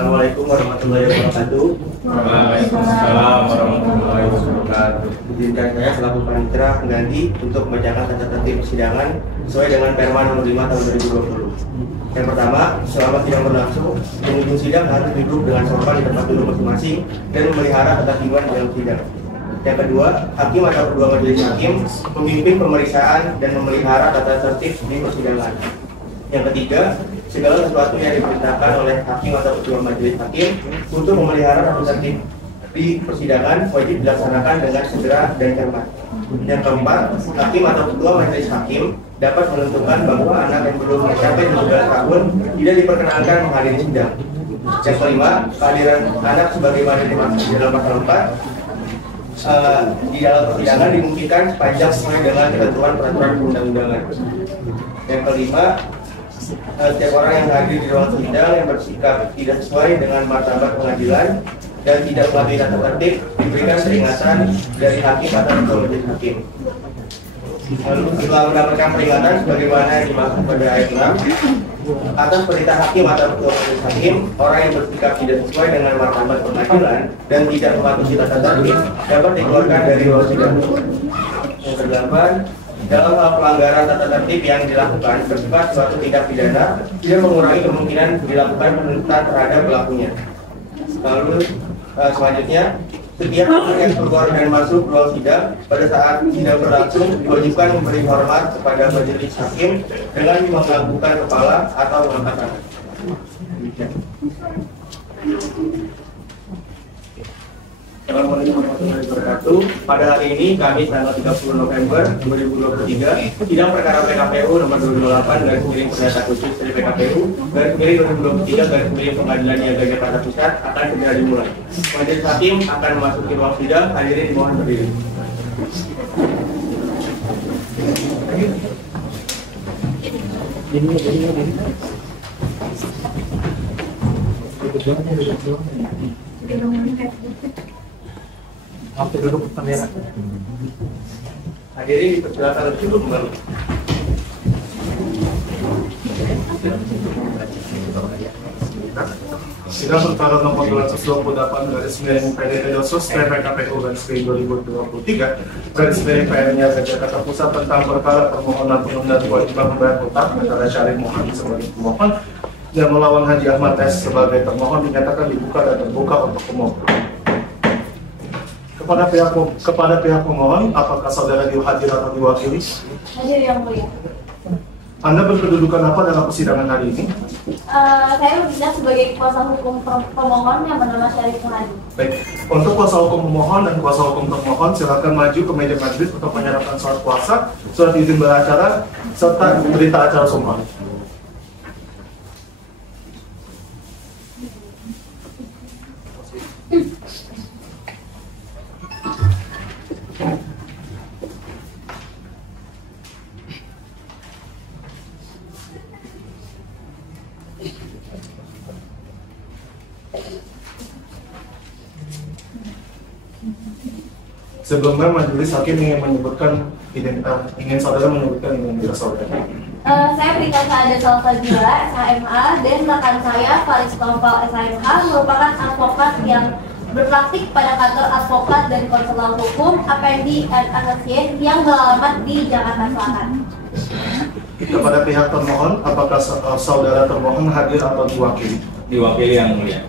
Assalamualaikum warahmatullahi wabarakatuh. Waalaikumsalam warahmatullahi wabarakatuh. Izinkan saya selaku panitera pengganti untuk membacakan tata tertib persidangan sesuai dengan Perma nomor 5 tahun 2020. Yang pertama, selama sidang berlangsung, pengunjung sidang harus duduk dengan sopan di tempat duduk masing-masing dan memelihara ketertiban dalam sidang. Yang kedua, hakim atau kedua majelis hakim memimpin pemeriksaan dan memelihara tata tertib di persidangan. Yang ketiga, segala sesuatu yang diperintahkan oleh hakim atau ketua majelis hakim untuk memelihara tata tertib di persidangan wajib dilaksanakan dengan segera dan cermat. Yang keempat, hakim atau ketua majelis hakim dapat menentukan bahwa anak yang belum mencapai 17 tahun tidak diperkenankan menghadiri sidang. Yang kelima, kehadiran anak sebagaimana dimaksud di dalam pasal 4 di dalam persidangan dimungkinkan sepanjang sesuai dengan ketentuan peraturan perundang-undangan. Yang kelima, setiap orang yang hadir di ruang sidang yang bersikap tidak sesuai dengan martabat pengadilan dan tidak mematuhi tata tertib diberikan peringatan dari hakim atau ketua majelis hakim. Lalu setelah mendapatkan peringatan sebagaimana yang dimaksud pada ayat 6, atas perintah hakim atau ketua majelis hakim, orang yang bersikap tidak sesuai dengan martabat pengadilan dan tidak mematuhi tata tertib dapat dikeluarkan dari ruang sidang. Yang kedelapan, dalam hal pelanggaran tata tertib yang dilakukan bersifat suatu tindak pidana tidak mengurangi kemungkinan dilakukan penuntutan terhadap pelakunya. Lalu selanjutnya, setiap orang yang keluar dan masuk ruang sidang pada saat sidang berlangsung diwajibkan memberi hormat kepada majelis hakim dengan menganggukkan kepala atau mengangkat tangan. Assalamualaikum warahmatullahi wabarakatuh. Pada hari ini, Kamis tanggal 30 November 2023, sidang perkara PKPU nomor 228 garis miring perdata khusus dari PKPU garis miring 2023 garis miring Pengadilan Niaga Jakarta Pusat akan segera dimulai. Majelis hakim akan memasuki ruang sidang. Hadirin dimohon berdiri. Duduk kamera. Hadirin dipersilakan untuk duduk kembali. Sidang perkara nomor 228 garis miring PD-Dosus PKPU garis miring 2023 garis miring PM-nya Jakarta Pusat tentang perkara permohonan penundaan kewajiban membayar hutang antara Syarif Muhammad sebagai pemohon dan melawan Haji Ahmad S sebagai termohon dinyatakan dibuka dan terbuka untuk umum. Kepada pihak pemohon, apakah saudara dihadir atau diwakili? Hadir yang mulia. Anda berkedudukan apa dalam persidangan hari ini? Saya bertindak sebagai kuasa hukum pemohon yang bernama Syarif Muhammad. Baik, untuk kuasa hukum pemohon dan kuasa hukum termohon silakan maju ke meja majelis untuk menyerahkan surat kuasa, surat izin beracara, serta berita acara sumpah. Sebelumnya majelis hakim ingin menyebutkan saudara menyebutkan identitas saudara. Saya Prita Saada Salsabila, SHMA, dan rekan saya Faris Noval, SHMH, merupakan advokat yang berpraktik pada kantor advokat dan konselor hukum Appendi and Associates yang beralamat di Jakarta Selatan. Kepada pihak termohon, apakah saudara termohon hadir atau diwakili? Diwakili yang mulia.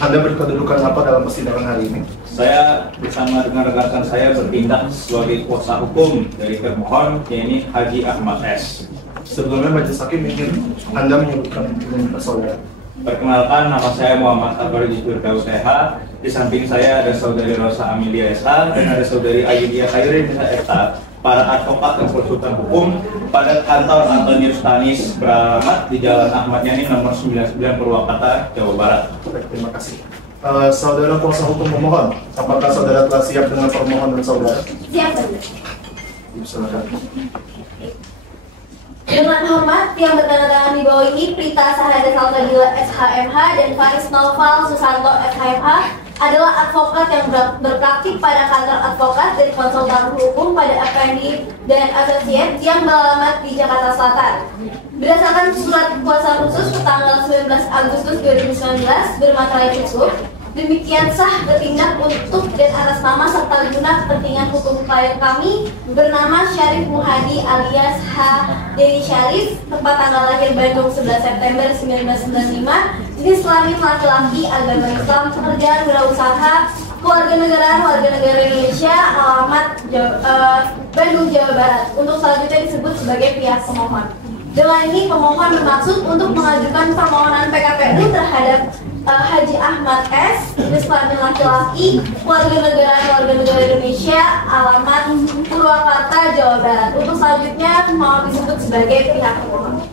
Anda berkedudukan apa dalam persidangan hari ini? Saya bersama dengan rekan saya bertindak sebagai kuasa hukum dari termohon, yaitu Haji Ahmad S. Sebelumnya majelis hakim ingin Anda menyebutkan identitas saudara. Perkenalkan, nama saya Muhammad Akbar Firdaus SH. Di samping saya ada saudari Rosa Amelia SH dan ada saudari Ayudia Khairin SH. Para advokat dan konsultan hukum pada kantor Antonius Tanis beralamat di Jalan Ahmad Yani nomor 99 Purwakarta, Jawa Barat. Terima kasih. Saudara kuasa hukum pemohon, apakah saudara telah siap dengan permohonan saudara? Siap, Saudara. Silakan. Dengan hormat yang bertanda tangan di bawah ini, Prita Saada Salsabila, SHMH, dan Faris Noval Susanto, SHMH, adalah advokat yang berpraktik pada kantor advokat dan konsultan hukum pada Effendi dan Associates yang beralamat di Jakarta Selatan. Berdasarkan surat kuasa khusus tanggal 19 Agustus 2019 bermaterai cukup, demikian sah bertindak untuk dan atas nama serta guna kepentingan hukum klien kami bernama Syarif Muhadi alias H. Dedi Syarif, tempat tanggal lahir Bandung 11 September 1995, jenis kelamin laki-laki, agama Islam, pekerjaan wirausaha, keluarga negara Indonesia, alamat Bandung, Jawa Barat. Untuk selanjutnya disebut sebagai pihak pemohon. Dengan ini pemohon bermaksud untuk mengajukan permohonan PKPU terhadap Haji Ahmad S, jenis kelamin laki-laki, keluarga negara Indonesia, alamat Purwakarta, Jawa Barat. Untuk selanjutnya mau disebut sebagai pihak pemohon.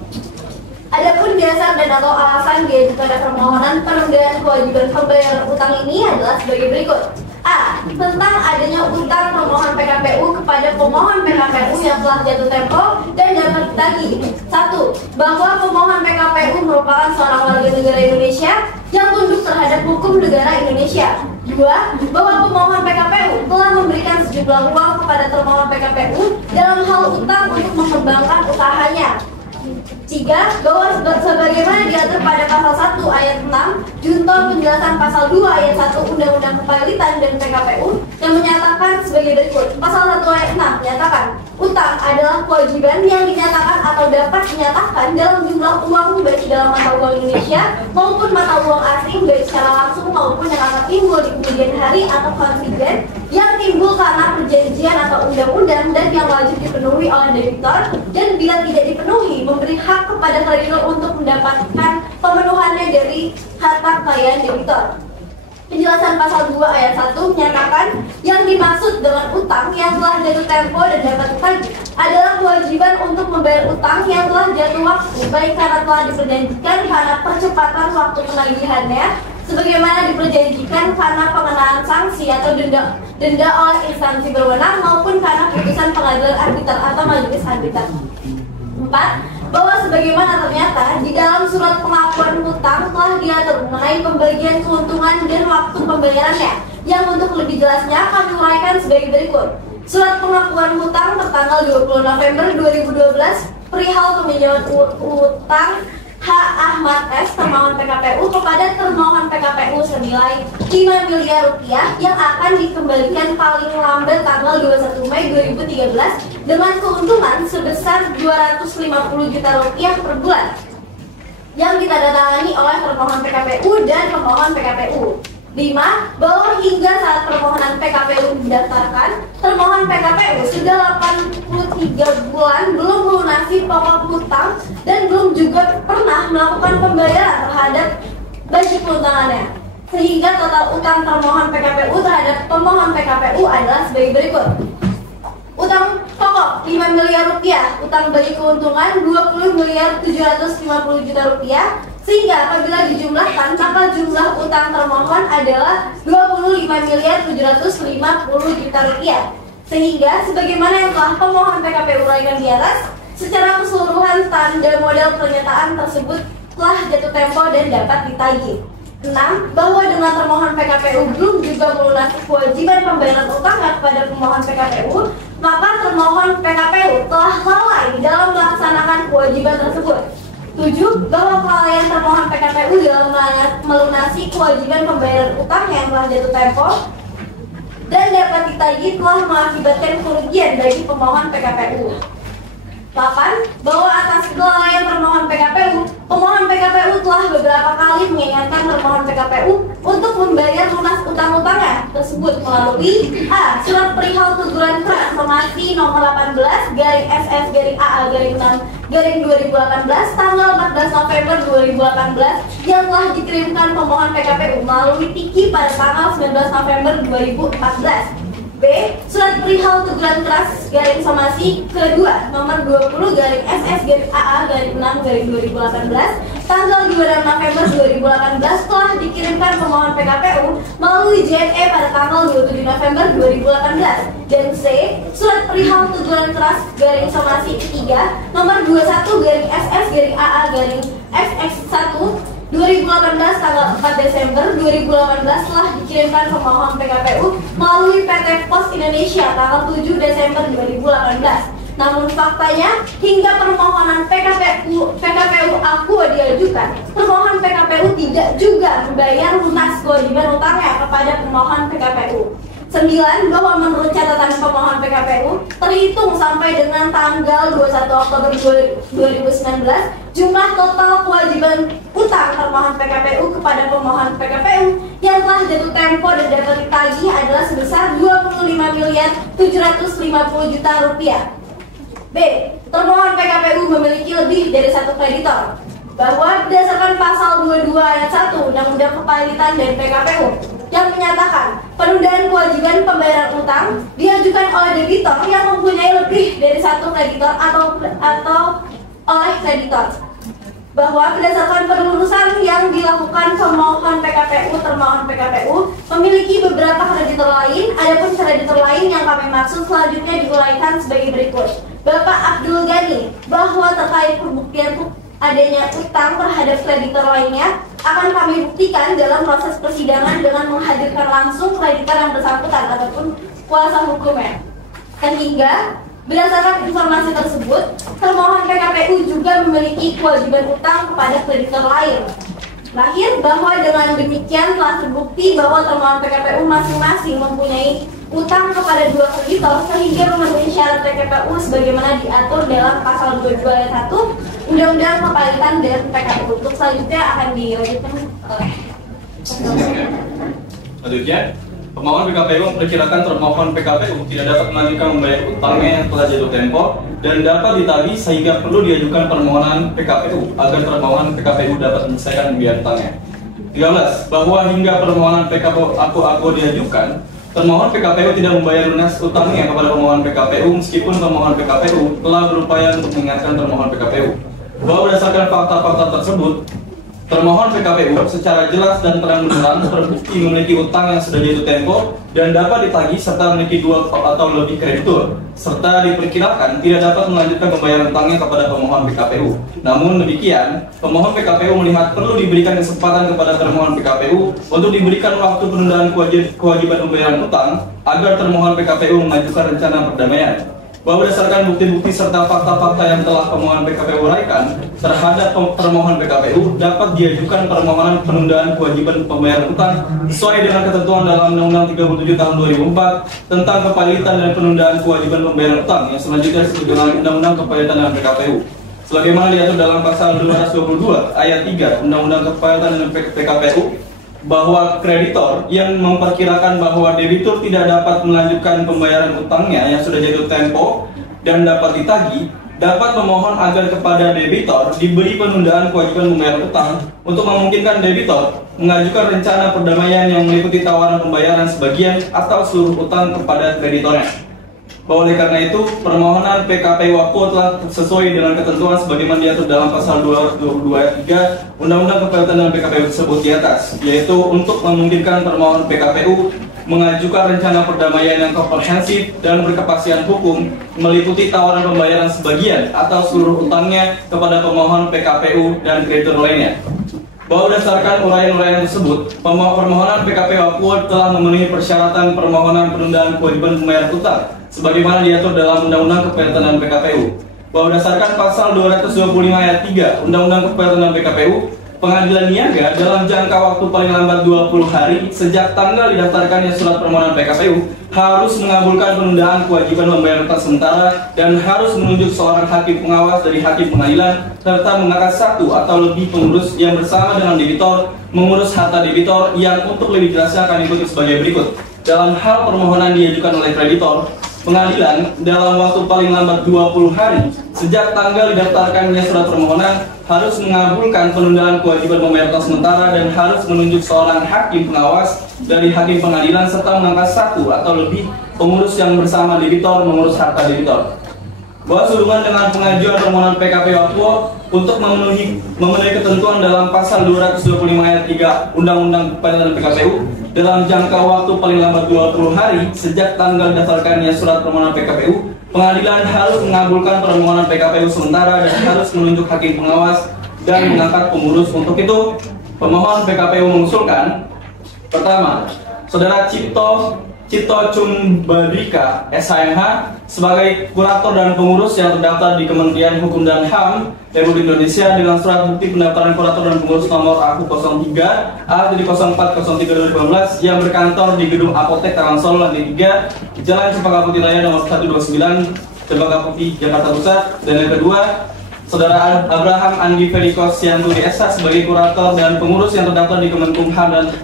Adapun dasar dan atau alasan diajukan permohonan penundaan kewajiban pembayaran utang ini adalah sebagai berikut. A. Tentang adanya utang permohon PKPU kepada pemohon PKPU yang telah jatuh tempo dan dapat ditagih. 1. Bahwa pemohon PKPU merupakan seorang warga negara Indonesia yang tunduk terhadap hukum negara Indonesia. 2. Bahwa pemohon PKPU telah memberikan sejumlah uang kepada termohon PKPU dalam hal utang untuk mengembangkan usahanya. 3. Bahwa sebagaimana diatur pada pasal 1 ayat 6 junto penjelasan pasal 2 ayat 1 Undang-Undang Kepailitan dan PKPU yang menyatakan sebagai berikut. Pasal 1 ayat 6 menyatakan utang adalah kewajiban yang dinyatakan atau dapat dinyatakan dalam jumlah uang baik dalam mata uang Indonesia maupun mata uang asing baik secara langsung maupun yang akan timbul di kemudian hari atau kontingent yang timbul karena perjanjian atau undang-undang dan yang wajib dipenuhi oleh debitor, dan bila tidak dipenuhi memberi hak kepada kreditor untuk mendapatkan pemenuhannya dari harta kekayaan debitor. Penjelasan pasal 2 ayat 1 menyatakan yang dimaksud dengan utang yang telah jatuh tempo dan dapat ditagih adalah kewajiban untuk membayar utang yang telah jatuh waktu baik karena telah diperjanjikan karena percepatan waktu penagihannya sebagaimana diperjanjikan karena pengenaan sanksi atau denda oleh instansi berwenang maupun karena putusan pengadilan arbiter atau majelis arbiter. 4. Bahwa sebagaimana ternyata di dalam surat pengakuan hutang telah diatur mengenai pembagian keuntungan dan waktu pembayarannya, yang untuk lebih jelasnya kami uraikan sebagai berikut. Surat pengakuan hutang tertanggal 20 November 2012 perihal peminjaman utang H. Ahmad S. termohon PKPU kepada termohon PKPU senilai 5 miliar rupiah yang akan dikembalikan paling lambat tanggal 21 Mei 2013 dengan keuntungan sebesar 250 juta rupiah per bulan yang ditandatangani oleh termohon PKPU dan pemohon PKPU. 5. Bahwa hingga saat permohonan PKPU didaftarkan, termohon PKPU sudah 83 bulan belum melunasi pokok hutang dan belum juga pernah melakukan pembayaran terhadap bagi keuntungannya. Sehingga total utang termohon PKPU terhadap pemohon PKPU adalah sebagai berikut. Utang pokok 5 miliar rupiah, utang bagi keuntungan 20 miliar 750 juta rupiah, sehingga apabila dijumlahkan maka jumlah utang termohon adalah 25 miliar 750 juta rupiah. Sehingga sebagaimana yang telah pemohon PKPU uraikan di atas, secara keseluruhan standar model pernyataan tersebut telah jatuh tempo dan dapat ditagih. 6. Bahwa dengan termohon PKPU belum juga melunasi kewajiban pembayaran utang kepada pemohon PKPU, maka termohon PKPU telah lalai dalam melaksanakan kewajiban tersebut. 7. Bahwa kelalaian termohon PKPU dalam melunasi kewajiban pembayaran utang yang telah jatuh tempo dan dapat ditagih telah mengakibatkan kerugian bagi pemohon PKPU. 8. Bahwa atas kelalaian termohon PKPU, pemohon PKPU telah beberapa kali mengingatkan termohon PKPU untuk membayar lunas utang-utangnya tersebut melalui A. Surat perihal teguran keras somasi nomor 18/SS/AA/6/2018 tanggal 14 November 2018 yang telah dikirimkan pemohon PKPU melalui Tiki pada tanggal 19 November 2014. B. Surat perihal teguran keras garing somasi kedua nomor 20/SS/AA/6/2018 tanggal 26 November 2018 telah dikirimkan pemohon PKPU melalui JNE pada tanggal 27 November 2018. Dan C. Surat perihal teguran keras garing somasi ketiga nomor 21/SS/AA/FX1 2018 tanggal 4 Desember 2018 telah dikirimkan pemohon PKPU melalui PT Pos Indonesia tanggal 7 Desember 2018. Namun faktanya hingga permohonan PKPU aku diajukan, permohon PKPU tidak juga membayar lunas kewajiban utangnya kepada pemohon PKPU. 9. Bahwa menurut catatan pemohon PKPU, terhitung sampai dengan tanggal 21 Oktober 2019, jumlah total kewajiban utang termohon PKPU kepada pemohon PKPU yang telah jatuh tempo dan dapat ditagih adalah sebesar 25.750.000.000 rupiah. B. Termohon PKPU memiliki lebih dari satu kreditor. Bahwa berdasarkan pasal 22 ayat 1 Undang-Undang Kepalitan dan PKPU yang menyatakan penundaan kewajiban pembayaran utang diajukan oleh debitor yang mempunyai lebih dari satu kreditor atau oleh kreditor. Bahwa berdasarkan penelusuran yang dilakukan pemohon PKPU, termohon PKPU memiliki beberapa kreditor lain. Adapun kreditor lain yang kami maksud selanjutnya diuraikan sebagai berikut. Bapak Abdul Ghani, bahwa terkait pembuktian adanya utang terhadap kreditor lainnya akan kami buktikan dalam proses persidangan dengan menghadirkan langsung kreditor yang bersangkutan ataupun kuasa hukumnya. Sehingga berdasarkan informasi tersebut, termohon PKPU juga memiliki kewajiban utang kepada kreditor lain. Lahir bahwa dengan demikian telah terbukti bahwa termohon PKPU masing-masing mempunyai utang kepada dua kreditor sehingga memenuhi syarat PKPU sebagaimana diatur dalam pasal 22 ayat 1 Undang-Undang Kepalitan dan PKPU. Untuk selanjutnya akan dilanjutkan oleh selanjutnya. Pemohon PKPU memperkirakan termohon PKPU tidak dapat melanjutkan membayar utangnya yang telah jatuh tempo dan dapat ditagih sehingga perlu diajukan permohonan PKPU agar termohon PKPU dapat menyelesaikan pembayaran utangnya. 13. Bahwa hingga permohonan PKPU aku diajukan, termohon PKPU tidak membayar lunas utangnya kepada pemohon PKPU meskipun pemohon PKPU telah berupaya untuk mengingatkan termohon PKPU. Bahwa berdasarkan fakta-fakta tersebut, termohon PKPU secara jelas dan terang-benderang terbukti memiliki utang yang sudah jatuh tempo dan dapat ditagih serta memiliki dua atau lebih kreditur, serta diperkirakan tidak dapat melanjutkan pembayaran utangnya kepada pemohon PKPU. Namun demikian, pemohon PKPU melihat perlu diberikan kesempatan kepada termohon PKPU untuk diberikan waktu penundaan kewajiban pembayaran utang agar termohon PKPU mengajukan rencana perdamaian. Bahwa berdasarkan bukti-bukti serta fakta-fakta yang telah pemohon PKPU uraikan terhadap termohon PKPU dapat diajukan permohonan penundaan kewajiban pembayaran utang sesuai dengan ketentuan dalam Undang-Undang 37 Tahun 2004 tentang kepalitan dan penundaan kewajiban pembayaran utang yang selanjutnya disebut dengan Undang-Undang Kepalitan dan PKPU. Sebagaimana diatur dalam pasal 222 ayat 3 Undang-Undang Kepalitan dan PKPU, bahwa kreditor yang memperkirakan bahwa debitur tidak dapat melanjutkan pembayaran utangnya yang sudah jatuh tempo dan dapat ditagih, dapat memohon agar kepada debitor diberi penundaan kewajiban pembayaran utang untuk memungkinkan debitor mengajukan rencana perdamaian yang meliputi tawaran pembayaran sebagian atau seluruh utang kepada kreditornya. Bahwa oleh karena itu, permohonan PKPU aku telah sesuai dengan ketentuan sebagaimana diatur dalam pasal 222 ayat 3 Undang-Undang Kepalitan dan PKPU tersebut di atas, yaitu untuk memungkinkan permohonan PKPU mengajukan rencana perdamaian yang komprehensif dan berkepastian hukum meliputi tawaran pembayaran sebagian atau seluruh utangnya kepada pemohon PKPU dan kreditor lainnya. Bahwa berdasarkan uraian-uraian tersebut, permohonan PKPU aku telah memenuhi persyaratan permohonan penundaan kewajiban pembayaran utang sebagaimana diatur dalam Undang-Undang Kepalitan dan PKPU. Bahwa berdasarkan pasal 225 ayat 3 Undang-Undang Kepalitan dan PKPU, pengadilan niaga dalam jangka waktu paling lambat 20 hari sejak tanggal didaftarkannya surat permohonan PKPU harus mengabulkan penundaan kewajiban pembayaran utang sementara dan harus menunjuk seorang hakim pengawas dari hakim pengadilan serta mengangkat satu atau lebih pengurus yang bersama dengan debitor mengurus harta debitor yang untuk lebih jelasnya akan diikuti sebagai berikut. Dalam hal permohonan diajukan oleh kreditor, pengadilan dalam waktu paling lambat 20 hari sejak tanggal didaftarkannya surat permohonan harus mengabulkan penundaan kewajiban pembayaran utang sementara dan harus menunjuk seorang hakim pengawas dari hakim pengadilan serta mengangkat satu atau lebih pengurus yang bersama debitor mengurus harta debitor. Bahwa sehubungan dengan pengajuan permohonan PKPU aku untuk memenuhi ketentuan dalam pasal 225 ayat 3 Undang-Undang Kepalitan dan PKPU dalam jangka waktu paling lambat 20 hari sejak tanggal didaftarkannya surat permohonan PKPU, pengadilan harus mengabulkan permohonan PKPU sementara dan harus menunjuk hakim pengawas dan mengangkat pengurus. Untuk itu, pemohon PKPU mengusulkan pertama, Saudara Cipto Cumbadrika, SHMH, sebagai kurator dan pengurus yang terdaftar di Kementerian Hukum dan HAM Republik Indonesia dengan surat bukti pendaftaran kurator dan pengurus nomor AKU 03 A/0403/2018 yang berkantor di Gedung Apotek Taman Solo lantai 3, Jalan Cempaka Putih Raya nomor 129, Cempaka Putih, Jakarta Pusat. Dan yang kedua, Saudara Abraham Andi Ferikos Sianturi SH sebagai kurator dan pengurus yang terdaftar di Kemenkumham dan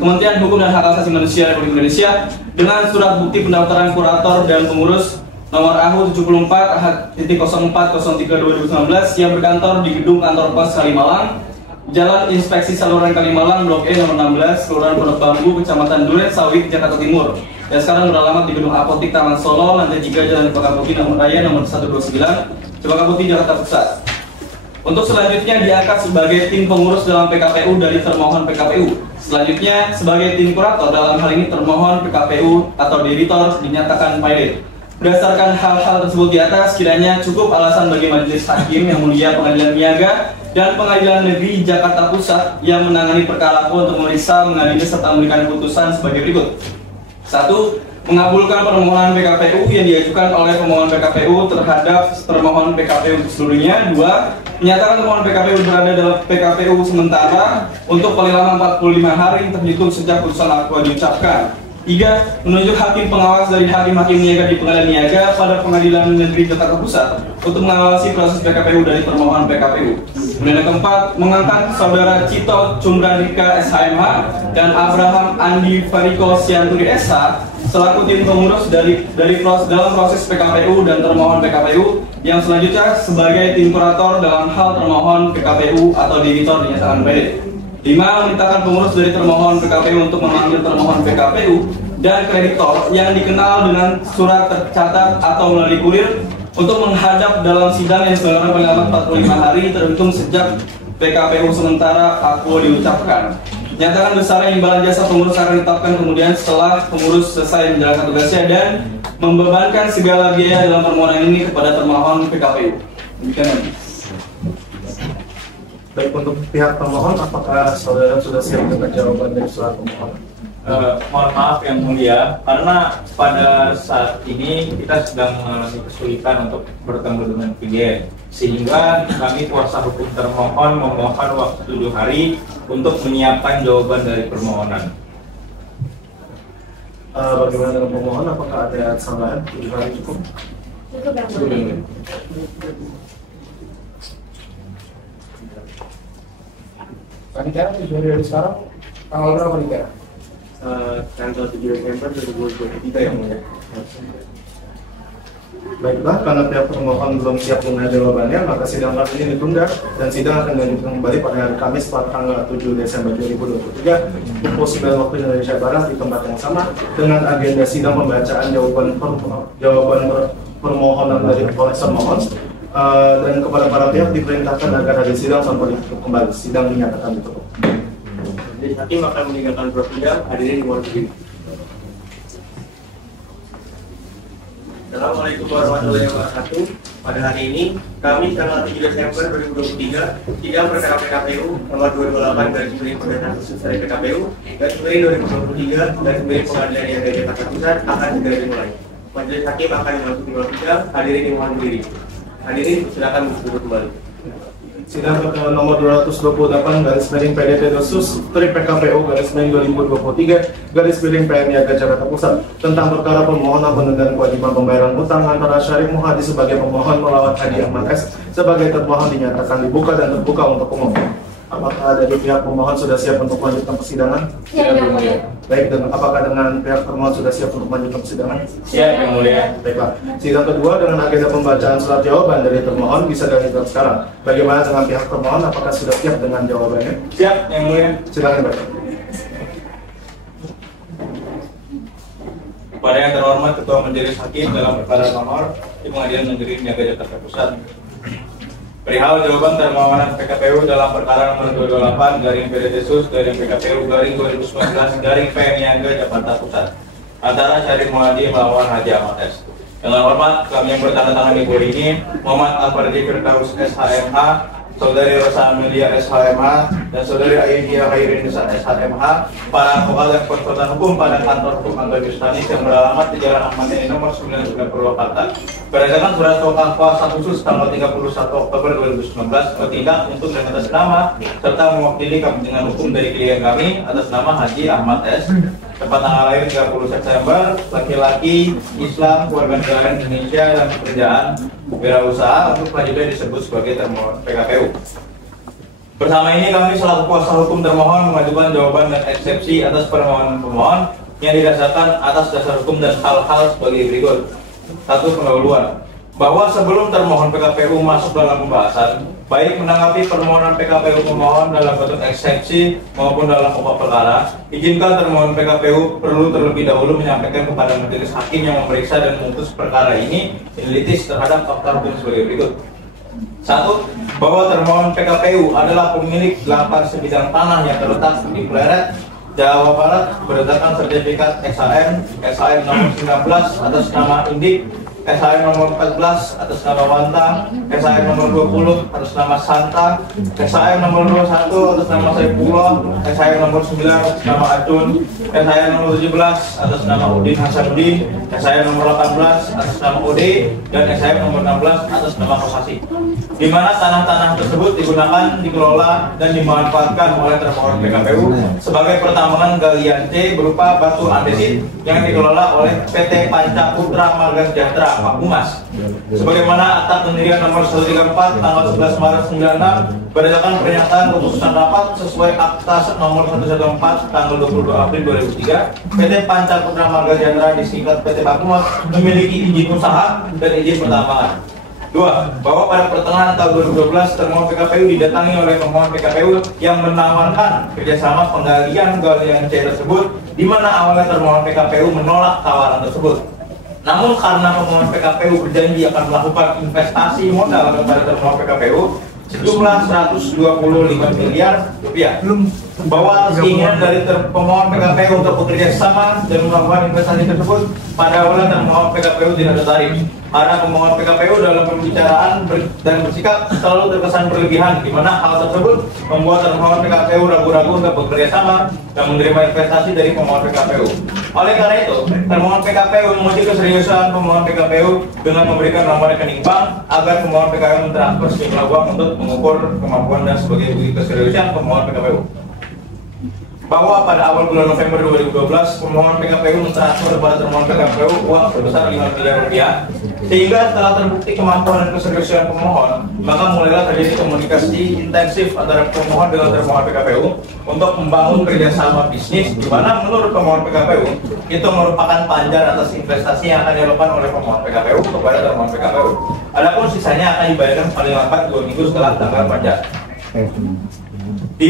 Kementerian Hukum dan Hak Asasi Manusia Republik Indonesia dengan surat bukti pendaftaran kurator dan pengurus nomor AHU 74.0403/2019 yang berkantor di Gedung Kantor Pos Kalimalang, Jalan Inspeksi Saluran Kalimalang, Blok E nomor 16, Kelurahan Pondok Bambu, Kecamatan Duren Sawit, Jakarta Timur. Dan sekarang beralamat di Gedung Apotik Taman Solo, lantai 3, Jalan Cempaka Putih nomor Raya nomor 129, Cempaka Putih, Jakarta Pusat. Untuk selanjutnya diangkat sebagai tim pengurus dalam PKPU dari termohon PKPU. Selanjutnya sebagai tim kurator dalam hal ini termohon PKPU atau debitor dinyatakan valid. Berdasarkan hal-hal tersebut di atas, kiranya cukup alasan bagi Majelis Hakim yang mulia Pengadilan Niaga dan Pengadilan Negeri Jakarta Pusat yang menangani perkara untuk memeriksa, mengadili serta memberikan putusan sebagai berikut. 1. Mengabulkan permohonan PKPU yang diajukan oleh pemohon PKPU terhadap termohon PKPU seluruhnya. 2. Menyatakan termohon PKPU berada dalam PKPU sementara untuk paling lama 45 hari terhitung sejak putusan akwa diucapkan. 3. Menunjuk hakim pengawas dari hakim-hakim niaga di Pengadilan Niaga pada Pengadilan Negeri Jakarta Pusat untuk mengawasi proses PKPU dari permohonan PKPU. Kemudian yang keempat, mengangkat Saudara Cipto Cumbadrika SHMH dan Abraham Andi Fariko Sianturi SH selaku tim pengurus dalam proses PKPU dan termohon PKPU yang selanjutnya sebagai tim kurator dalam hal termohon PKPU atau debitor dinyatakan valid. 5. Memerintahkan pengurus dari termohon PKPU untuk memanggil termohon PKPU dan kreditor yang dikenal dengan surat tercatat atau melalui kurir untuk menghadap dalam sidang yang diselenggarakan paling lama 45 hari terhitung sejak PKPU sementara akwa diucapkan. Nyatakan besarnya imbalan jasa pengurus akan ditetapkan kemudian setelah pengurus selesai menjalankan tugasnya dan membebankan segala biaya dalam permohonan ini kepada termohon PKPU. Demikian. Baik, untuk pihak pemohon, apakah saudara sudah siap dengan jawaban dari surat pemohon? Mohon maaf yang mulia, karena pada saat ini kita sedang mengalami kesulitan untuk bertemu dengan klien, sehingga kami kuasa hukum termohon memohon waktu 7 hari untuk menyiapkan jawaban dari permohonan. Bagaimana dengan pemohon? Apakah ada tambahan 7 hari cukup? Cukup yang mulia. Panitia dari sekarang tanggal berapa nih? Tanggal 7 Desember 2023 yang mulia. Baiklah, karena pihak termohon belum siap dengan jawabannya, maka sidang kali ini ditunda dan sidang akan dilanjutkan kembali pada hari Kamis tanggal 7 Desember 2023 pukul 9 waktu Indonesia Barat di tempat yang sama dengan agenda sidang pembacaan jawaban permohonan dari termohon. Dan kepada para pihak diperintahkan agar hadir sidang sampai ditutup kembali. Sidang dinyatakan ditutup. Jadi hakim akan meninggalkan sidang, hadirin dimohon berdiri. Assalamualaikum warahmatullahi wabarakatuh. Pada hari ini, kami tanggal 7 Desember 2023, sidang perkara PKPU nomor 228 garis miring pemerintahan khusus dari PKPU garis miring 2023 garis miring Pengadilan Niaga Jakarta Pusat akan segera dimulai. Majelis hakim akan memasuki sidang, hadirin dimohon berdiri. Hadirin, silakan duduk kembali. Sidang nomor 228 garis miring PDT Dosus PKPU garis miring 2023 garis miring PM Niaga Jakarta Pusat tentang perkara permohonan penundaan kewajiban pembayaran utang antara Syarif Muhadi sebagai pemohon melawan Hadi Ahmad S sebagai termohon dinyatakan dibuka dan terbuka untuk umum. Apakah dari pihak pemohon sudah siap untuk melanjutkan persidangan? Siap, yang mulia. Baik, dan apakah dengan pihak termohon sudah siap untuk melanjutkan persidangan? Siap yang mulia. Baiklah, sidang kedua dengan agenda pembacaan surat jawaban dari termohon bisa dilanjutkan sekarang. Bagaimana dengan pihak termohon? Apakah sudah siap dengan jawabannya? Siap yang mulia. Silakan Pak. Kepada yang terhormat Ketua Majelis Hakim dalam perkara nomor di Pengadilan Negeri Niaga Jakarta Pusat. Perihal jawaban termohonan PKPU dalam perkara nomor 228 garing PDT-SUS garing PKPU garing 2019 garing PM Niaga Jakarta Pusat antara Syarif Muhadi melawan Hadi Ahmad S. Dengan hormat kami yang bertanda tangan di bawah ini Muhammad Al-Fardi Firdaus SHMH Saudari Rosa Amelia SHMH, dan Saudari Ayunia Khairin SHMH, para advokat dan konsultan hukum pada kantor hukum Angga Yustanis yang beralamat di Jalan Ahmad Yani nomor 9 Purwakarta. Berdasarkan surat kuasa khusus tanggal 31 Oktober 2019 bertindak untuk dan atas nama serta mewakili kepentingan hukum dari klien kami atas nama Haji Ahmad S. Tempat tanggal lahir 30 September, laki-laki, Islam, keluarga negara Indonesia, dan pekerjaan wirausaha untuk selanjutnya disebut sebagai termohon PKPU. Bersama ini kami selaku kuasa hukum termohon mengajukan jawaban dan eksepsi atas permohonan pemohon yang didasarkan atas dasar hukum dan hal-hal sebagai berikut. 1. Pendahuluan. Bahwa sebelum termohon PKPU masuk dalam pembahasan, baik menanggapi permohonan PKPU pemohon dalam bentuk eksepsi maupun dalam pokok perkara, izinkan termohon PKPU perlu terlebih dahulu menyampaikan kepada majelis hakim yang memeriksa dan memutus perkara ini analitis terhadap fakta hukum sebagai berikut. 1. Bahwa termohon PKPU adalah pemilik lahan sebidang tanah yang terletak di Pleret, Jawa Barat berdasarkan sertifikat SHM nomor 19 atas nama Indik, SHM nomor 14 atas nama Wantang, SHM nomor 20 atas nama Santa, SHM nomor 21 atas nama Saifullah, SHM nomor 9 atas nama Acun, SHM nomor 17 atas nama Udin Hasanuddin, SHM nomor 18 atas nama Ode, dan SHM nomor 16 atas nama Kosasi. Di mana tanah-tanah tersebut digunakan, dikelola, dan dimanfaatkan oleh termohon PKPU sebagai pertambangan galian C berupa batu andesit yang dikelola oleh PT Panca Putra Marga Sejahtera Pak Bumas. Sebagaimana akta pendirian nomor 134 tanggal 11 Maret 96 berdasarkan pernyataan keputusan rapat sesuai akta nomor 114 tanggal 22 April 2003, PT Panca Putra Marga Sejahtera disingkat PT Pak Bumas memiliki izin usaha dan izin pertambangan. 2. Bahwa pada pertengahan tahun 2012 termohon PKPU didatangi oleh pemohon PKPU yang menawarkan kerjasama penggalian galian C tersebut, di mana awalnya termohon PKPU menolak tawaran tersebut. Namun karena pemohon PKPU berjanji akan melakukan investasi modal kepada termohon PKPU sejumlah 125 miliar rupiah, bahwa keinginan dari pemohon PKPU untuk bekerja sama dan melakukan investasi tersebut pada awalnya termohon PKPU tidak tertarik. Karena pemohon PKPU dalam pembicaraan dan bersikap selalu terkesan berlebihan, di mana hal tersebut membuat termohon PKPU ragu-ragu untuk bekerja sama dan menerima investasi dari pemohon PKPU. Oleh karena itu, termohon PKPU memuji keseriusan pemohon PKPU dengan memberikan nomor rekening bank agar pemohon PKPU mentransfer sejumlah uang untuk mengukur kemampuan dan sebagai bukti keseriusan pemohon PKPU. Bahwa pada awal bulan November 2012 pemohon PKPU mentransfer kepada termohon PKPU uang sebesar 5 miliar rupiah, sehingga setelah terbukti kemampuan dan keseriusan pemohon, maka mulailah terjadi komunikasi intensif antara pemohon dengan termohon PKPU untuk membangun kerjasama bisnis, di mana menurut pemohon PKPU itu merupakan panjar atas investasi yang akan dilakukan oleh pemohon PKPU kepada termohon PKPU. Adapun sisanya akan dibayarkan paling lambat 2 minggu setelah tanggal panjar. 5.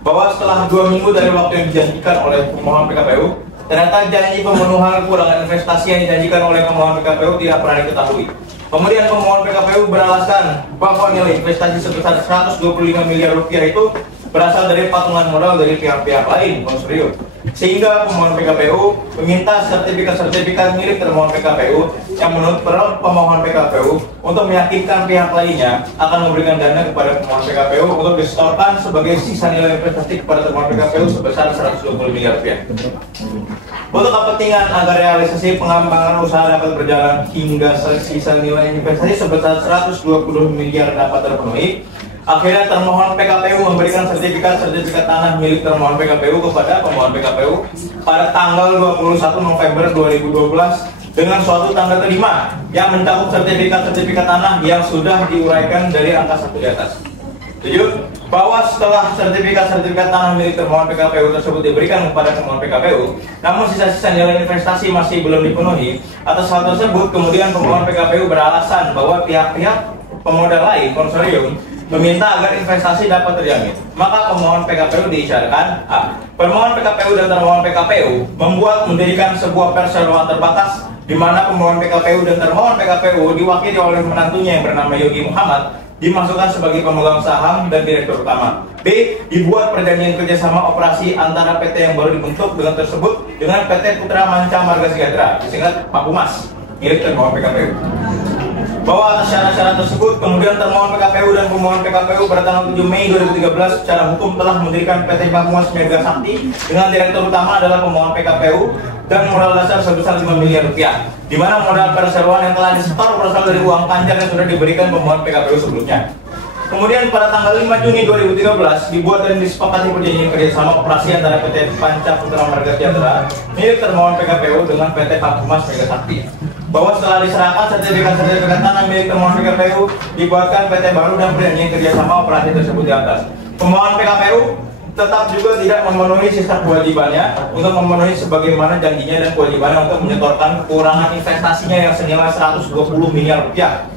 Bahwa setelah 2 minggu dari waktu yang dijanjikan oleh pemohon PKPU, ternyata janji pemenuhan kekurangan investasi yang dijanjikan oleh pemohon PKPU tidak pernah diketahui. Kemudian pemohon PKPU beralasan bahwa nilai investasi sebesar 125 miliar rupiah itu berasal dari patungan modal dari pihak-pihak lain, konsorsium. Sehingga pemohon PKPU meminta sertifikat-sertifikat milik termohon PKPU yang menurut pemohon PKPU untuk meyakinkan pihak lainnya akan memberikan dana kepada pemohon PKPU untuk disetorkan sebagai sisa nilai investasi kepada termohon PKPU sebesar 120 miliar rupiah. Untuk kepentingan agar realisasi pengembangan usaha dapat berjalan hingga sisa nilai investasi sebesar 120 miliar dapat terpenuhi, akhirnya termohon PKPU memberikan sertifikat tanah milik termohon PKPU kepada pemohon PKPU pada tanggal 21 November 2012 dengan suatu tanda terima yang mencakup sertifikat tanah yang sudah diuraikan dari angka 1 di atas. 7. Bahwa setelah sertifikat tanah milik termohon PKPU tersebut diberikan kepada pemohon PKPU, namun sisa-sisa nilai investasi masih belum dipenuhi. Atas hal tersebut, kemudian pemohon PKPU beralasan bahwa pihak-pihak pemodal lain, konsorsium, meminta agar investasi dapat terjamin. Maka pemohon PKPU diisyaratkan A. Pemohon PKPU dan termohon PKPU mendirikan sebuah perseroan terbatas di mana pemohon PKPU dan termohon PKPU diwakili oleh menantunya yang bernama Yogi Muhammad dimasukkan sebagai pemegang saham dan direktur utama. B. Dibuat perjanjian kerjasama operasi antara PT yang baru dibentuk dengan PT Putra Manca Marga Sejahtera, disingkat Pak Bumas, milik termohon PKPU. bahwa atas syarat-syarat tersebut kemudian termohon PKPU dan pemohon PKPU pada tanggal 7 Mei 2013 secara hukum telah mendirikan PT Pamuas Mega Sakti dengan direktur utama adalah pemohon PKPU dan modal dasar sebesar 5 miliar rupiah, di mana modal perseroan yang telah disetor berasal dari uang panjar yang sudah diberikan pemohon PKPU sebelumnya. Kemudian pada tanggal 5 Juni 2013 dibuat dan disepakati perjanjian kerjasama operasi antara PT Panca Putra Marga Sejahtera milik termohon PKPU dengan PT Pamuas Mega Sakti, bahwa setelah diserahkan sertifikat tanah milik termohon PKPU dibuatkan PT baru dan perjanjian kerjasama operasi tersebut di atas. Pemohon PKPU tetap juga tidak memenuhi sisa kewajibannya untuk memenuhi sebagaimana janjinya dan kewajibannya untuk menyetorkan kekurangan investasinya yang senilai 120 miliar rupiah.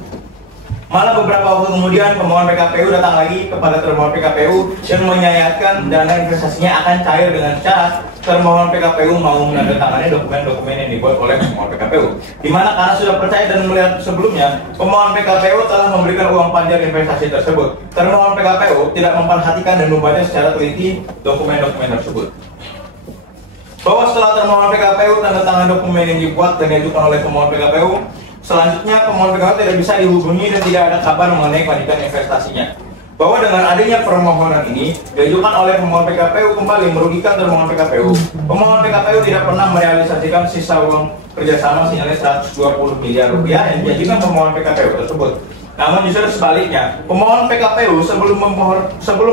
Malah beberapa waktu kemudian pemohon PKPU datang lagi kepada termohon PKPU dan menyayatkan dana investasinya akan cair dengan syarat termohon PKPU mau menandatangani dokumen-dokumen yang dibuat oleh pemohon PKPU. Di mana karena sudah percaya dan melihat sebelumnya pemohon PKPU telah memberikan uang panjar investasi tersebut, termohon PKPU tidak memperhatikan dan membaca secara teliti dokumen-dokumen tersebut. Bahwa setelah termohon PKPU tanda tangan dokumen yang dibuat dan diajukan oleh pemohon PKPU, selanjutnya pemohon PKPU tidak bisa dihubungi dan tidak ada kabar mengenai kelanjutan investasinya. Bahwa dengan adanya permohonan ini diajukan oleh pemohon PKPU kembali merugikan termohon PKPU. Pemohon PKPU tidak pernah merealisasikan sisa uang kerjasama senilai 120 miliar rupiah yang diajukan pemohon PKPU tersebut. Namun justru sebaliknya, pemohon PKPU sebelum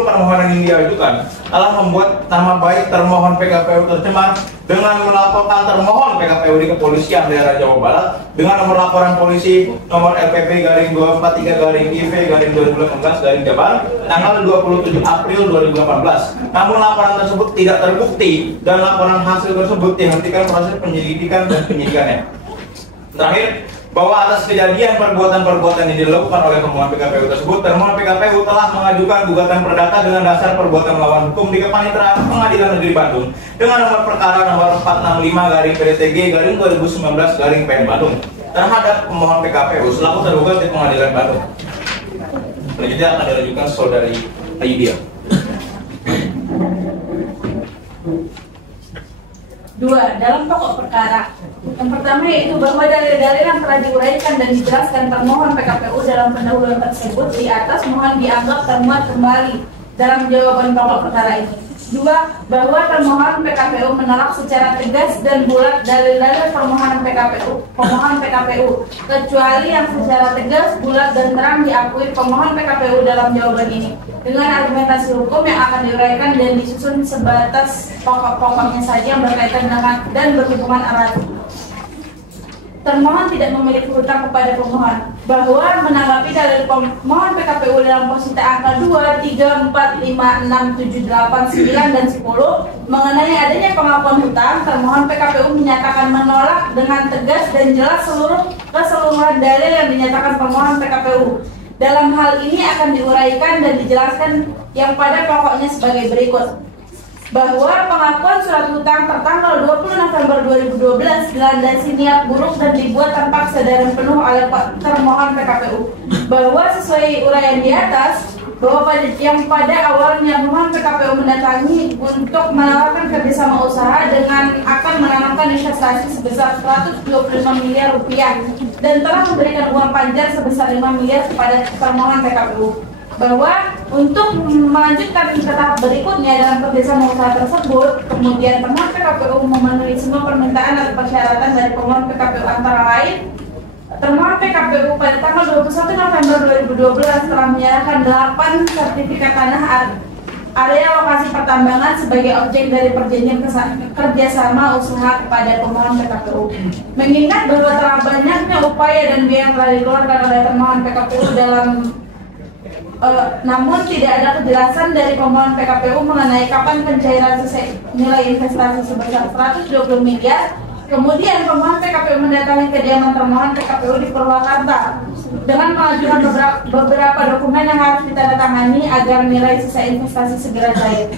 permohonan ini diajukan telah membuat nama baik termohon PKPU tercemar dengan melaporkan termohon PKPU di Kepolisian Daerah Jawa Barat dengan nomor laporan polisi nomor LPP-243-IV-2018-Jabar tanggal 27 April 2018. Namun laporan tersebut tidak terbukti dan laporan hasil tersebut dihentikan proses penyelidikan dan penyidikannya. Terakhir, bahwa atas kejadian perbuatan-perbuatan yang dilakukan oleh pemohon PKPU tersebut, termohon PKPU telah mengajukan gugatan perdata dengan dasar perbuatan melawan hukum di Kepaniteraan Pengadilan Negeri Bandung dengan nomor perkara nomor 465-PDTG-2019-PN Bandung terhadap pemohon PKPU selaku tergugat di Pengadilan Bandung. Selanjutnya akan dilanjutkan saudari Ayudia. 2. Dalam pokok perkara, yang pertama yaitu bahwa dalil-dalil yang telah diuraikan dan dijelaskan termohon PKPU dalam pendahuluan tersebut di atas mohon dianggap termuat kembali dalam jawaban pokok perkara ini. 2. Bahwa termohon PKPU menolak secara tegas dan bulat dalil-dalil permohonan pemohon PKPU, kecuali yang secara tegas, bulat dan terang diakui pemohon PKPU dalam jawaban ini, dengan argumentasi hukum yang akan diuraikan dan disusun sebatas pokok-pokoknya saja yang berkaitan dengan dan berhubungan erat. Termohon tidak memiliki hutang kepada pemohon, bahwa menanggapi dalil pemohon PKPU dalam posita angka 2, 3, 4, 5, 6, 7, 8, 9, dan 10 mengenai adanya pengakuan hutang, termohon PKPU menyatakan menolak dengan tegas dan jelas keseluruhan dalil yang dinyatakan pemohon PKPU. Dalam hal ini akan diuraikan dan dijelaskan yang pada pokoknya sebagai berikut. Bahwa pengakuan surat hutang tertanggal 20 November 2012 dilandasi niat buruk dan dibuat tanpa kesadaran penuh oleh termohon PKPU. Bahwa sesuai uraian di atas, bahwa pada awalnya pemohon PKPU mendatangi untuk menawarkan kerjasama usaha dengan akan menanamkan investasi sebesar 125 miliar rupiah dan telah memberikan uang panjar sebesar 5 miliar kepada termohon PKPU. Bahwa untuk melanjutkan ke tahap berikutnya dalam kerjasama usaha tersebut, kemudian termohon PKPU memenuhi semua permintaan atau persyaratan dari pemohon PKPU, antara lain termohon PKPU pada tanggal 21 November 2012 telah menyerahkan 8 sertifikat tanah area lokasi pertambangan sebagai objek dari perjanjian kerjasama usaha kepada pemohon PKPU. Mengingat bahwa telah banyaknya upaya dan biaya yang telah dikeluarkan oleh termohon PKPU namun tidak ada kejelasan dari pemohon PKPU mengenai kapan pencairan nilai investasi sebesar 120 miliar. Kemudian pemohon PKPU mendatangi kediaman termohon PKPU di Purwakarta dengan mengajukan beberapa dokumen yang harus ditandatangani agar nilai sisa investasi segera cair.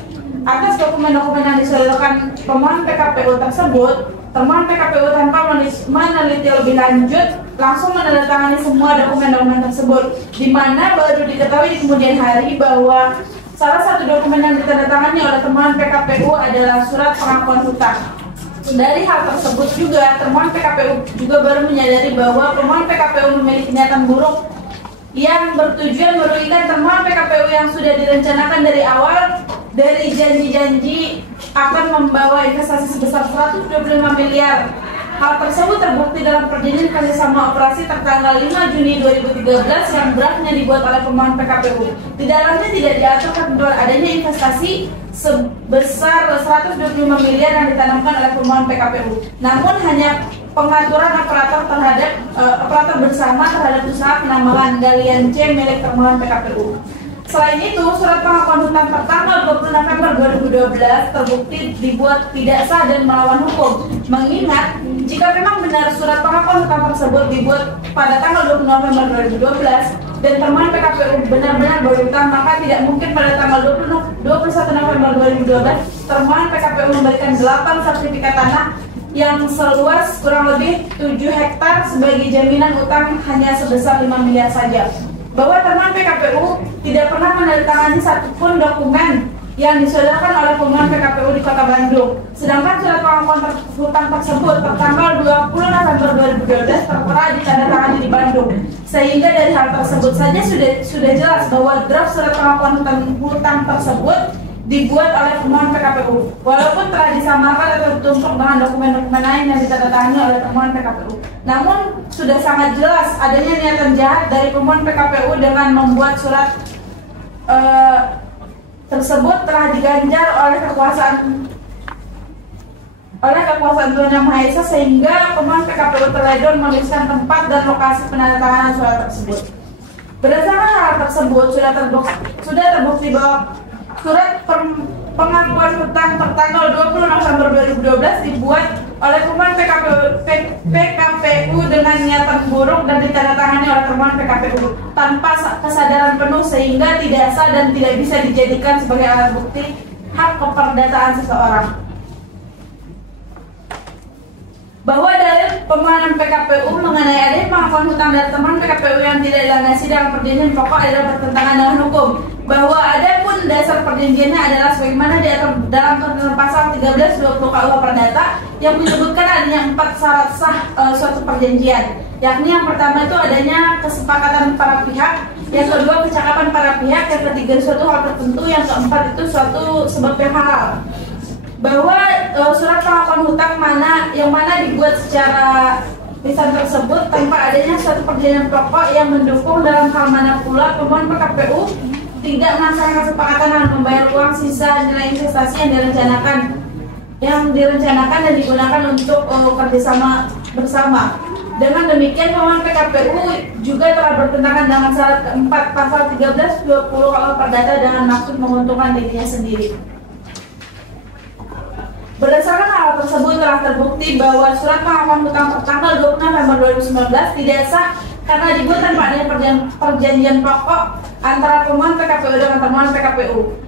Atas dokumen-dokumen yang disodorkan pemohon PKPU tersebut, termohon PKPU tanpa meneliti lebih lanjut langsung menandatangani semua dokumen-dokumen tersebut, di mana baru diketahui di kemudian hari bahwa salah satu dokumen yang ditandatangani oleh termohon PKPU adalah surat pengakuan hutang. Dari hal tersebut juga, termohon PKPU juga baru menyadari bahwa pemohon PKPU memiliki niatan buruk yang bertujuan merugikan termohon PKPU yang sudah direncanakan dari awal, dari janji-janji akan membawa investasi sebesar 125 miliar. Hal tersebut terbukti dalam perjanjian kerjasama operasi tertanggal 5 Juni 2013 yang draftnya dibuat oleh pemohon PKPU. Di dalamnya tidak diatur ketentuan adanya investasi sebesar 125 miliar yang ditanamkan oleh pemohon PKPU. Namun hanya pengaturan operator bersama terhadap usaha penambangan galian C milik termohon PKPU. Selain itu, surat pengakuan hutang tertanggal 20 November 2012 terbukti dibuat tidak sah dan melawan hukum. Mengingat, jika memang benar surat pengakuan hutang tersebut dibuat pada tanggal 20 November 2012 dan termohon PKPU benar-benar berhutang, maka tidak mungkin pada tanggal 21 November 2012 termohon PKPU memberikan 8 sertifikat tanah yang seluas kurang lebih 7 hektar sebagai jaminan utang hanya sebesar 5 miliar saja. Bahwa termohon PKPU tidak pernah menandatangani satupun dokumen yang disodorkan oleh pemohon PKPU di Kota Bandung. Sedangkan surat pengakuan hutang tersebut tertanggal 20 November 2012 tertera ditandatangani di Bandung. Sehingga dari hal tersebut saja sudah jelas bahwa draft surat pengakuan hutang tersebut dibuat oleh pemohon PKPU, walaupun telah disamarkan atau ditumpuk dengan dokumen-dokumen lain yang ditandatangani oleh pemohon PKPU. Namun sudah sangat jelas adanya niatan jahat dari pemohon PKPU dengan membuat surat tersebut telah diganjar oleh kekuasaan Tuhan Yang Maha Esa, sehingga pemohon PKPU terledor menuliskan tempat dan lokasi penandatanganan surat tersebut. Berdasarkan hal tersebut sudah terbukti bahwa surat pengakuan hutang tertanggal 20 November 2012 dibuat oleh pemohon PKPU dengan niatan buruk dan ditandatangani oleh pemohon PKPU tanpa kesadaran penuh, sehingga tidak sah dan tidak bisa dijadikan sebagai alat bukti hak keperdataan seseorang. Bahwa dalil permohonan PKPU mengenai adanya pengakuan hutang dari teman PKPU yang tidak dilandasi dalam perjanjian pokok adalah bertentangan dengan hukum. Bahwa ada pun dasar perjanjiannya adalah sebagaimana diatur dalam ketentuan pasal 1320 KUH Perdata yang menyebutkan adanya 4 syarat sah suatu perjanjian, yakni yang pertama itu adanya kesepakatan para pihak, yang kedua kecakapan para pihak, yang ketiga suatu hal tertentu, yang keempat itu suatu sebab yang halal. Bahwa surat pengakuan hutang yang mana dibuat secara lisan tersebut tanpa adanya suatu perjanjian pokok yang mendukung dalam hal mana pula pemohon PKPU tidak melaksanakan kesepakatan dengan membayar uang sisa nilai investasi yang direncanakan dan digunakan untuk kerjasama bersama. Dengan demikian pemohon PKPU juga telah bertentangan dengan syarat keempat pasal 1320 KUH Perdata dengan maksud menguntungkan dirinya sendiri. Berdasarkan hal tersebut telah terbukti bahwa surat pengakuan hutang tertanggal 20 November 2019 tidak sah karena dibuat tanpa adanya perjanjian pokok antara pemohon PKPU dengan termohon PKPU.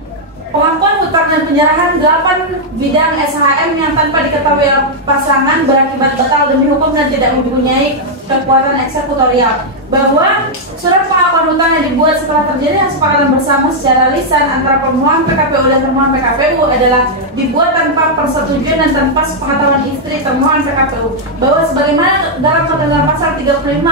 Pengakuan hutang dan penyerahan 8 bidang SHM yang tanpa diketahui pasangan berakibat batal demi hukum dan tidak mempunyai kekuatan eksekutorial. Bahwa surat pengakuan hutang yang dibuat setelah terjadi kesepakatan bersama secara lisan antara pemohon PKPU dan termohon PKPU adalah dibuat tanpa persetujuan dan tanpa sepengetahuan istri termohon PKPU. Bahwa sebagaimana dalam ketentuan pasal 35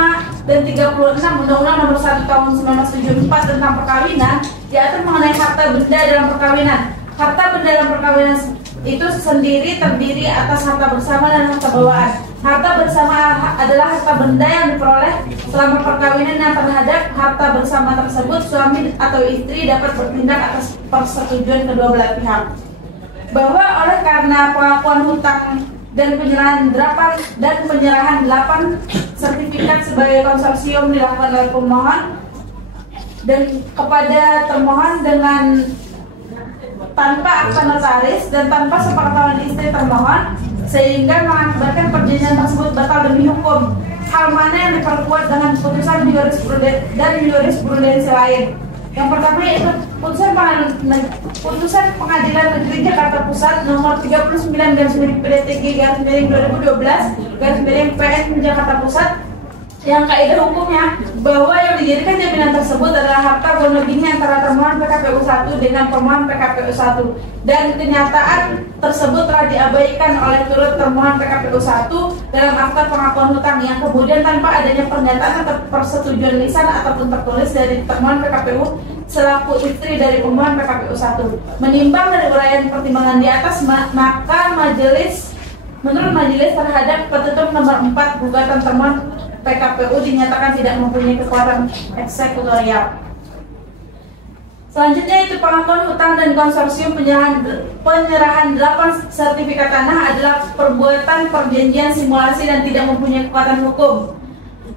dan 36 Undang-Undang Nomor 1 Tahun 1974 tentang perkawinan diatur mengenai harta benda dalam perkawinan. Harta benda dalam perkawinan itu sendiri terdiri atas harta bersama dan harta bawaan. Harta bersama adalah harta benda yang diperoleh selama perkawinan yang terhadap harta bersama tersebut suami atau istri dapat bertindak atas persetujuan kedua belah pihak. Bahwa oleh karena pengakuan hutang dan penyerahan 8 sertifikat sebagai konsorsium dilakukan oleh pemohon dan kepada termohon dengan tanpa akta notaris dan tanpa sepengetahuan istri termohon, sehingga mengakibatkan perjanjian tersebut batal demi hukum. Hal mana yang diperkuat dengan putusan dari jurisprudensi lain. Yang pertama yaitu putusan Pengadilan Negeri Jakarta Pusat nomor 39/PDTG/2012/PN Jakarta Pusat yang kaidah hukumnya bahwa yang dijadikan jaminan tersebut adalah harta guna gini antara termohon PKPU 1 dengan pemohon PKPU 1 dan kenyataan tersebut telah diabaikan oleh turut termohon PKPU 1 dalam akta pengakuan hutang yang kemudian tanpa adanya pernyataan atau persetujuan lisan ataupun tertulis dari termohon PKPU selaku istri dari pemohon PKPU 1. Menimbang dari uraian pertimbangan di atas, maka menurut majelis terhadap petutup nomor 4 gugatan termohon PKPU dinyatakan tidak mempunyai kekuatan eksekutorial. Selanjutnya itu pengakuan hutang dan konsorsium penyerahan 8 sertifikat tanah adalah perbuatan perjanjian simulasi dan tidak mempunyai kekuatan hukum.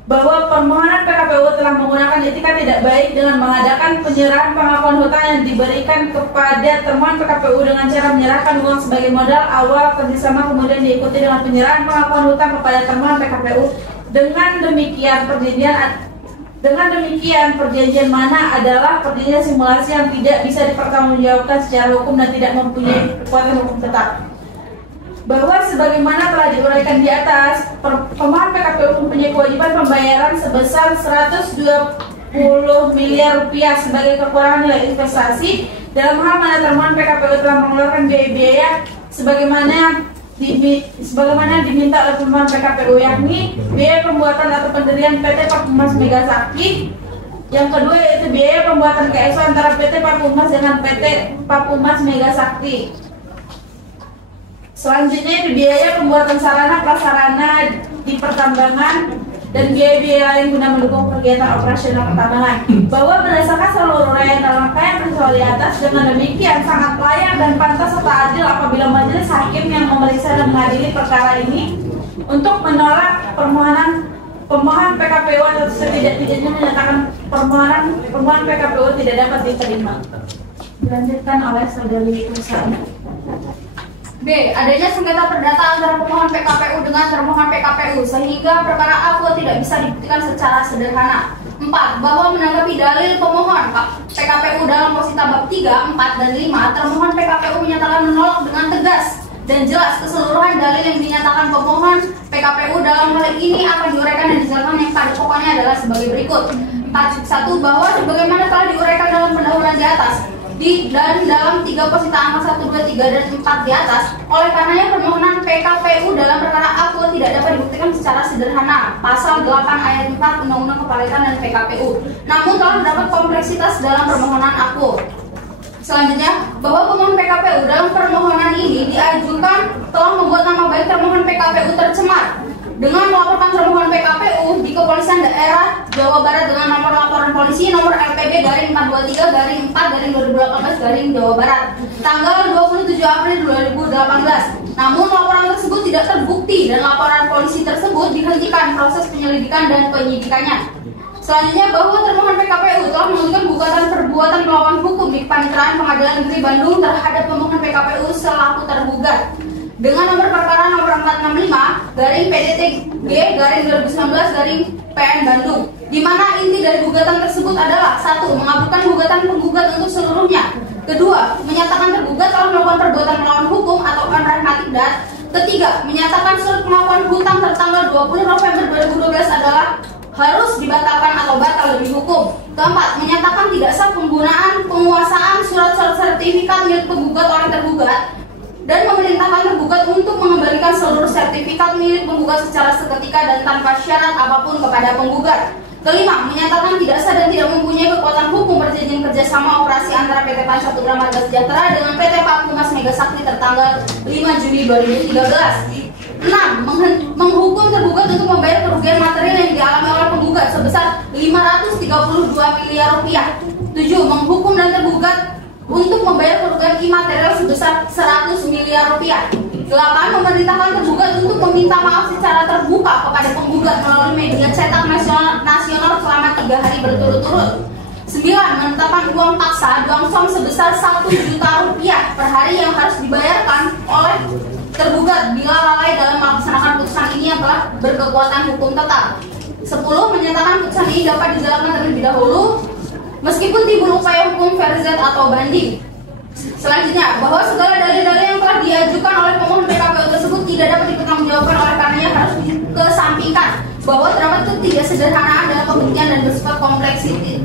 Bahwa permohonan PKPU telah menggunakan etika tidak baik dengan mengadakan penyerahan pengakuan hutang yang diberikan kepada termohon PKPU dengan cara menyerahkan uang sebagai modal awal kerjasama kemudian diikuti dengan penyerahan pengakuan hutang kepada termohon PKPU. Dengan demikian perjanjian mana adalah perjanjian simulasi yang tidak bisa dipertanggungjawabkan secara hukum dan tidak mempunyai kekuatan hukum tetap. Bahwa sebagaimana telah diuraikan di atas, pemohon PKPU mempunyai kewajiban pembayaran sebesar 120 miliar rupiah sebagai kekurangan nilai investasi dalam hal mana termohon PKPU telah mengeluarkan biaya-biaya sebagaimana diminta oleh pemohon PKPU, yakni biaya pembuatan atau pendirian PT Pakumas Mega Sakti. Yang kedua yaitu biaya pembuatan KSO antara PT Pakumas dengan PT Pakumas Mega Sakti. Selanjutnya itu biaya pembuatan sarana prasarana di pertambangan dan biaya-biaya lain guna mendukung kegiatan operasional pertambangan. Bahwa berdasarkan seluruh uraian dalam rangkaian peristiwa di atas, dengan demikian sangat layak dan pantas serta adil apabila majelis hakim yang memeriksa dan mengadili perkara ini untuk menolak pemohon PKPU atau setidak-tidaknya menyatakan permohonan PKPU tidak dapat diterima. Dilanjutkan oleh saudari Rusana. B. Adanya sengketa perdata antara pemohon PKPU dengan termohon PKPU sehingga perkara aku tidak bisa dibuktikan secara sederhana. 4. Bahwa menanggapi dalil pemohon PKPU dalam posita bab 3, 4, dan 5, termohon PKPU menyatakan menolak dengan tegas dan jelas keseluruhan dalil yang dinyatakan pemohon PKPU dalam hal ini akan diuraikan dan dijelaskan yang pada pokoknya adalah sebagai berikut. 1. Bahwa sebagaimana telah diuraikan dalam pendahuluan di atas, dan dalam 3 posita angka 1, 2, 3, dan 4 di atas, oleh karenanya permohonan PKPU dalam perkara aku tidak dapat dibuktikan secara sederhana. Pasal 8 ayat 4 Undang-Undang Kepalitan dan PKPU. Namun telah terdapat kompleksitas dalam permohonan aku. Selanjutnya, bahwa pemohon PKPU dalam permohonan ini diajukan telah membuat nama baik termohon PKPU tercemar dengan melaporkan termohon PKPU di Kepolisian Daerah Jawa Barat dengan nomor laporan polisi nomor LPB garing 423/4/2018 Jawa Barat tanggal 27 April 2018. Namun laporan tersebut tidak terbukti dan laporan polisi tersebut dihentikan proses penyelidikan dan penyidikannya. Selanjutnya, bahwa termohon PKPU telah mengajukan gugatan perbuatan melawan hukum di Paniteraan Pengadilan Negeri Bandung terhadap pemohon PKPU selaku tergugat dengan nomor perkara nomor 465/PDTG/2019/PN Bandung, di mana inti dari gugatan tersebut adalah 1. Mengabulkan gugatan penggugat untuk seluruhnya. 2. Menyatakan tergugat telah melakukan perbuatan melawan hukum atau unrehmatikdat. 3. Menyatakan surat pengakuan hutang tertanggal 20 November 2012 adalah harus dibatalkan atau batal demi hukum. 4. Menyatakan tidak sah penggunaan penguasaan surat-surat sertifikat milik penggugat oleh tergugat dan memerintahkan tergugat untuk mengembalikan seluruh sertifikat milik penggugat secara seketika dan tanpa syarat apapun kepada penggugat. 5. Menyatakan tidak sah dan tidak mempunyai kekuatan hukum perjanjian kerjasama operasi antara PT Pancaputra Marga Sejahtera dengan PT Pakumas Mega Sakti tertanggal 5 Juni 2013. 6. Menghukum tergugat untuk membayar kerugian material yang dialami oleh penggugat sebesar 532 miliar rupiah. 7. Menghukum dan tergugat untuk membayar kerugian imaterial sebesar 100 miliar rupiah. 8. Memerintahkan tergugat untuk meminta maaf secara terbuka kepada penggugat melalui media cetak nasional selama 3 hari berturut-turut. 9. Menetapkan uang paksa dongsong sebesar 1 juta rupiah per hari yang harus dibayarkan oleh tergugat bila lalai dalam melaksanakan putusan ini yang telah berkekuatan hukum tetap. 10. Menyatakan putusan ini dapat dijalankan terlebih dahulu meskipun timbul upaya hukum verzet atau banding. Selanjutnya, bahwa segala dalil-dalil yang telah diajukan oleh pemohon PKPU tersebut tidak dapat dipertanggungjawabkan oleh karenanya harus dikesampingkan bahwa terdapat ketidaksederhanaan dalam pembuktian dan bersifat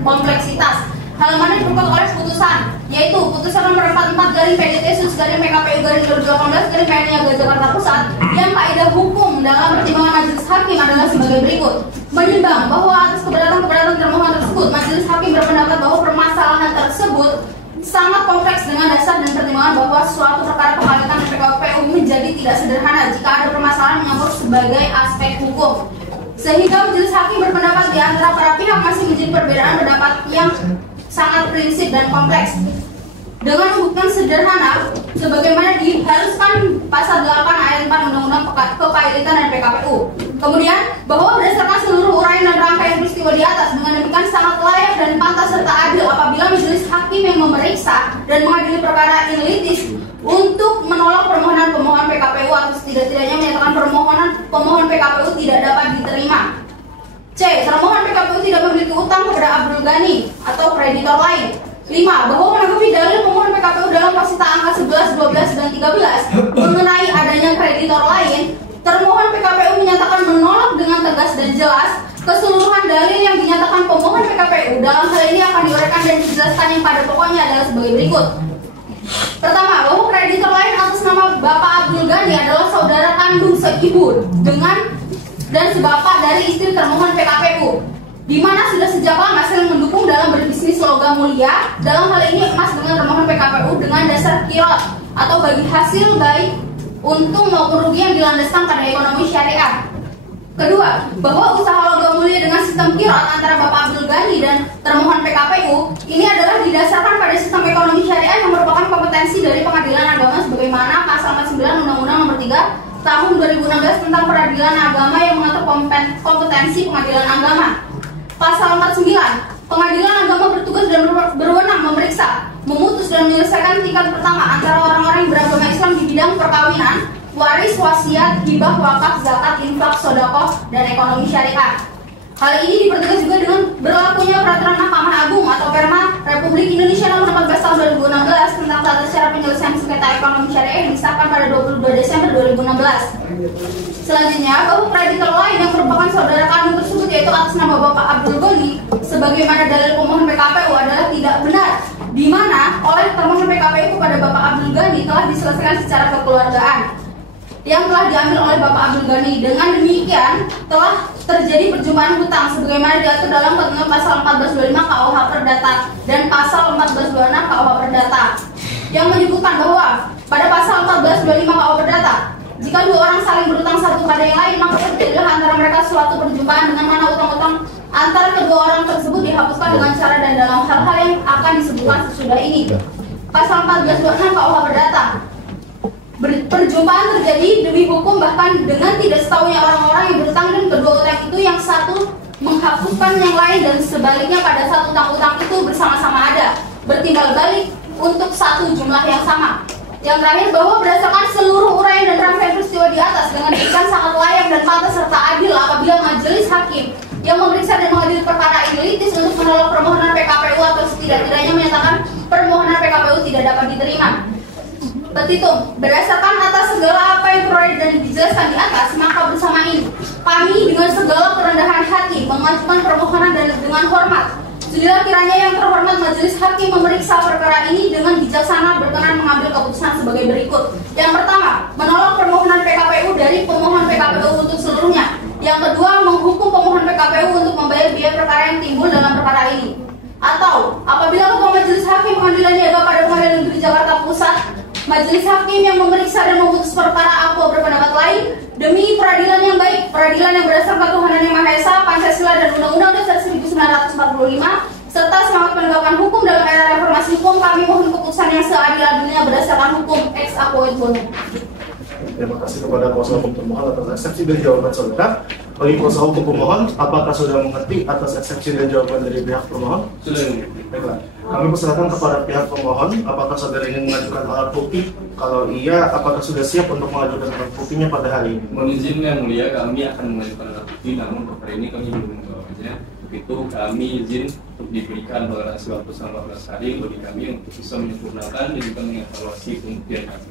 kompleksitas. Hal mana diperkuat oleh putusan, yaitu putusan nomor 44/PDT/PKPU/2018/PN Jakarta Pusat yang kaidah hukum dalam pertimbangan majelis hakim adalah sebagai berikut. Menimbang bahwa atas keberatan termohon tersebut, majelis hakim berpendapat bahwa permasalahan tersebut sangat kompleks dengan dasar dan pertimbangan bahwa suatu perkara pengalitan PKPU menjadi tidak sederhana jika ada permasalahan menyangkut sebagai aspek hukum. Sehingga majelis hakim berpendapat di antara para pihak masih menjadi perbedaan pendapat yang sangat prinsip dan kompleks. Dengan membuktikan sederhana, sebagaimana diharuskan pasal 8 ayat 4 Undang-Undang Kepailitan dan PKPU. Kemudian, bahwa berdasarkan seluruh uraian dan rangkaian peristiwa di atas, dengan demikian sangat layak dan pantas serta adil apabila majelis hakim yang memeriksa dan mengadili perkara in litis untuk menolak permohonan pemohon PKPU atau setidak-tidaknya menyatakan pemohon PKPU tidak dapat diterima. C. Termohon PKPU tidak memiliki utang kepada Abdul Ghani atau kreditor lain. 5. Bahwa menanggapi dalil pemohon PKPU dalam pasita angka 11, 12, dan 13 mengenai adanya kreditor lain, termohon PKPU menyatakan menolak dengan tegas dan jelas keseluruhan dalil yang dinyatakan pemohon PKPU. Dalam hal ini akan diuraikan dan dijelaskan yang pada pokoknya adalah sebagai berikut. Pertama, bahwa kreditor lain atas nama Bapak Abdul Ghani adalah saudara kandung seibu dan sebapak dari istri termohon PKPU, di mana sudah sejak lama saling mendukung dalam berbisnis logam mulia, dalam hal ini emas dengan termohon PKPU dengan dasar kirot atau bagi hasil baik untung maupun rugi yang dilandaskan pada ekonomi syariah. Kedua, bahwa usaha logam mulia dengan sistem kirot antara Bapak Abdul Ghani dan termohon PKPU ini adalah didasarkan pada sistem ekonomi syariah yang merupakan kompetensi dari Pengadilan Agama sebagaimana pasal 49 Undang-Undang Nomor 3 Tahun 2016 tentang Peradilan Agama yang mengatur kompetensi Pengadilan Agama. Pasal 49, Pengadilan Agama bertugas dan berwenang memeriksa, memutus dan menyelesaikan tingkat pertama antara orang-orang yang beragama Islam di bidang perkawinan, waris, wasiat, hibah, wakaf, zakat, infak, sedekah, dan ekonomi syariah. Hal ini dipertegas juga dengan berlakunya Peraturan Mahkamah Agung atau Perma Republik Indonesia Nomor 14 Tahun 2016 tentang tata cara penyelesaian sengketa ekonomi syariah yang disahkan pada 22 Desember 2016. Selanjutnya, bahwa kreditor lain yang merupakan saudara kandung tersebut yaitu atas nama Bapak Abdul Ghani sebagaimana dalil pemohon PKPU adalah tidak benar, di mana oleh termohon PKPU kepada Bapak Abdul Ghani telah diselesaikan secara kekeluargaan yang telah diambil oleh Bapak Abdul Ghani. Dengan demikian telah terjadi perjumpaan hutang sebagaimana diatur dalam ketentuan pasal 1425 KUH Perdata dan pasal 1426 KUH Perdata yang menyebutkan bahwa pada pasal 1425 KUH Perdata, jika dua orang saling berutang satu pada yang lain, maka terjadilah antara mereka suatu perjumpaan dengan mana utang-utang antara kedua orang tersebut dihapuskan dengan cara dan dalam hal-hal yang akan disebutkan sesudah ini. Pasal 1426 KUH Perdata, perjumpaan terjadi demi hukum bahkan dengan tidak setahunya orang-orang yang berutang dan kedua utang itu yang satu menghapuskan yang lain dan sebaliknya pada satu utang-utang itu bersama-sama ada bertimbal balik untuk satu jumlah yang sama. Yang terakhir, bahwa berdasarkan seluruh uraian dan rangkaian peristiwa di atas dengan demikian sangat layak dan pantas serta adil apabila majelis hakim yang memeriksa dan mengadili perkara ini litis untuk menolak permohonan PKPU atau setidak-tidaknya menyatakan permohonan PKPU tidak dapat diterima. Petitum, berdasarkan atas segala apa yang terurai dan dijelaskan di atas, maka bersama ini kami dengan segala kerendahan hati mengajukan permohonan dan dengan hormat. Sudah kiranya yang terhormat majelis hakim memeriksa perkara ini dengan bijaksana berkenan mengambil keputusan sebagai berikut. Yang pertama, menolak permohonan PKPU dari pemohon PKPU untuk seluruhnya. Yang kedua, menghukum pemohon PKPU untuk membayar biaya perkara yang timbul dalam perkara ini. Atau apabila ketua majelis hakim pengadilan niaga pada Pengadilan Negeri Jakarta Pusat, majelis hakim yang memeriksa dan memutus perkara aku berpendapat lain demi peradilan yang baik, peradilan yang berdasarkan ketuhanan yang Maha Esa, Pancasila dan Undang-Undang Dasar 1945 serta semangat penegakan hukum dalam era reformasi hukum, kami mohon keputusan yang seadil-adilnya berdasarkan hukum ex apo et bono. Terima kasih kepada kuasa hukum termohon atas eksepsi dan jawaban saudara. Bagi kuasa hukum pemohon, apakah sudah mengerti atas eksepsi dan jawaban dari pihak pemohon? Sudah mengerti. Baiklah. Kami persilakan kepada pihak pemohon, apakah saudara ingin mengajukan alat bukti? Kalau iya, apakah sudah siap untuk mengajukan alat buktinya pada hari ini? Mohon izin yang mulia, kami akan mengajukan alat bukti, namun perkara ini kami belum membawanya. Itu kami izin untuk diberikan toleransi waktu selama 14 hari bagi kami untuk bisa menyempurnakan dan juga mengevaluasi pembuktian kami.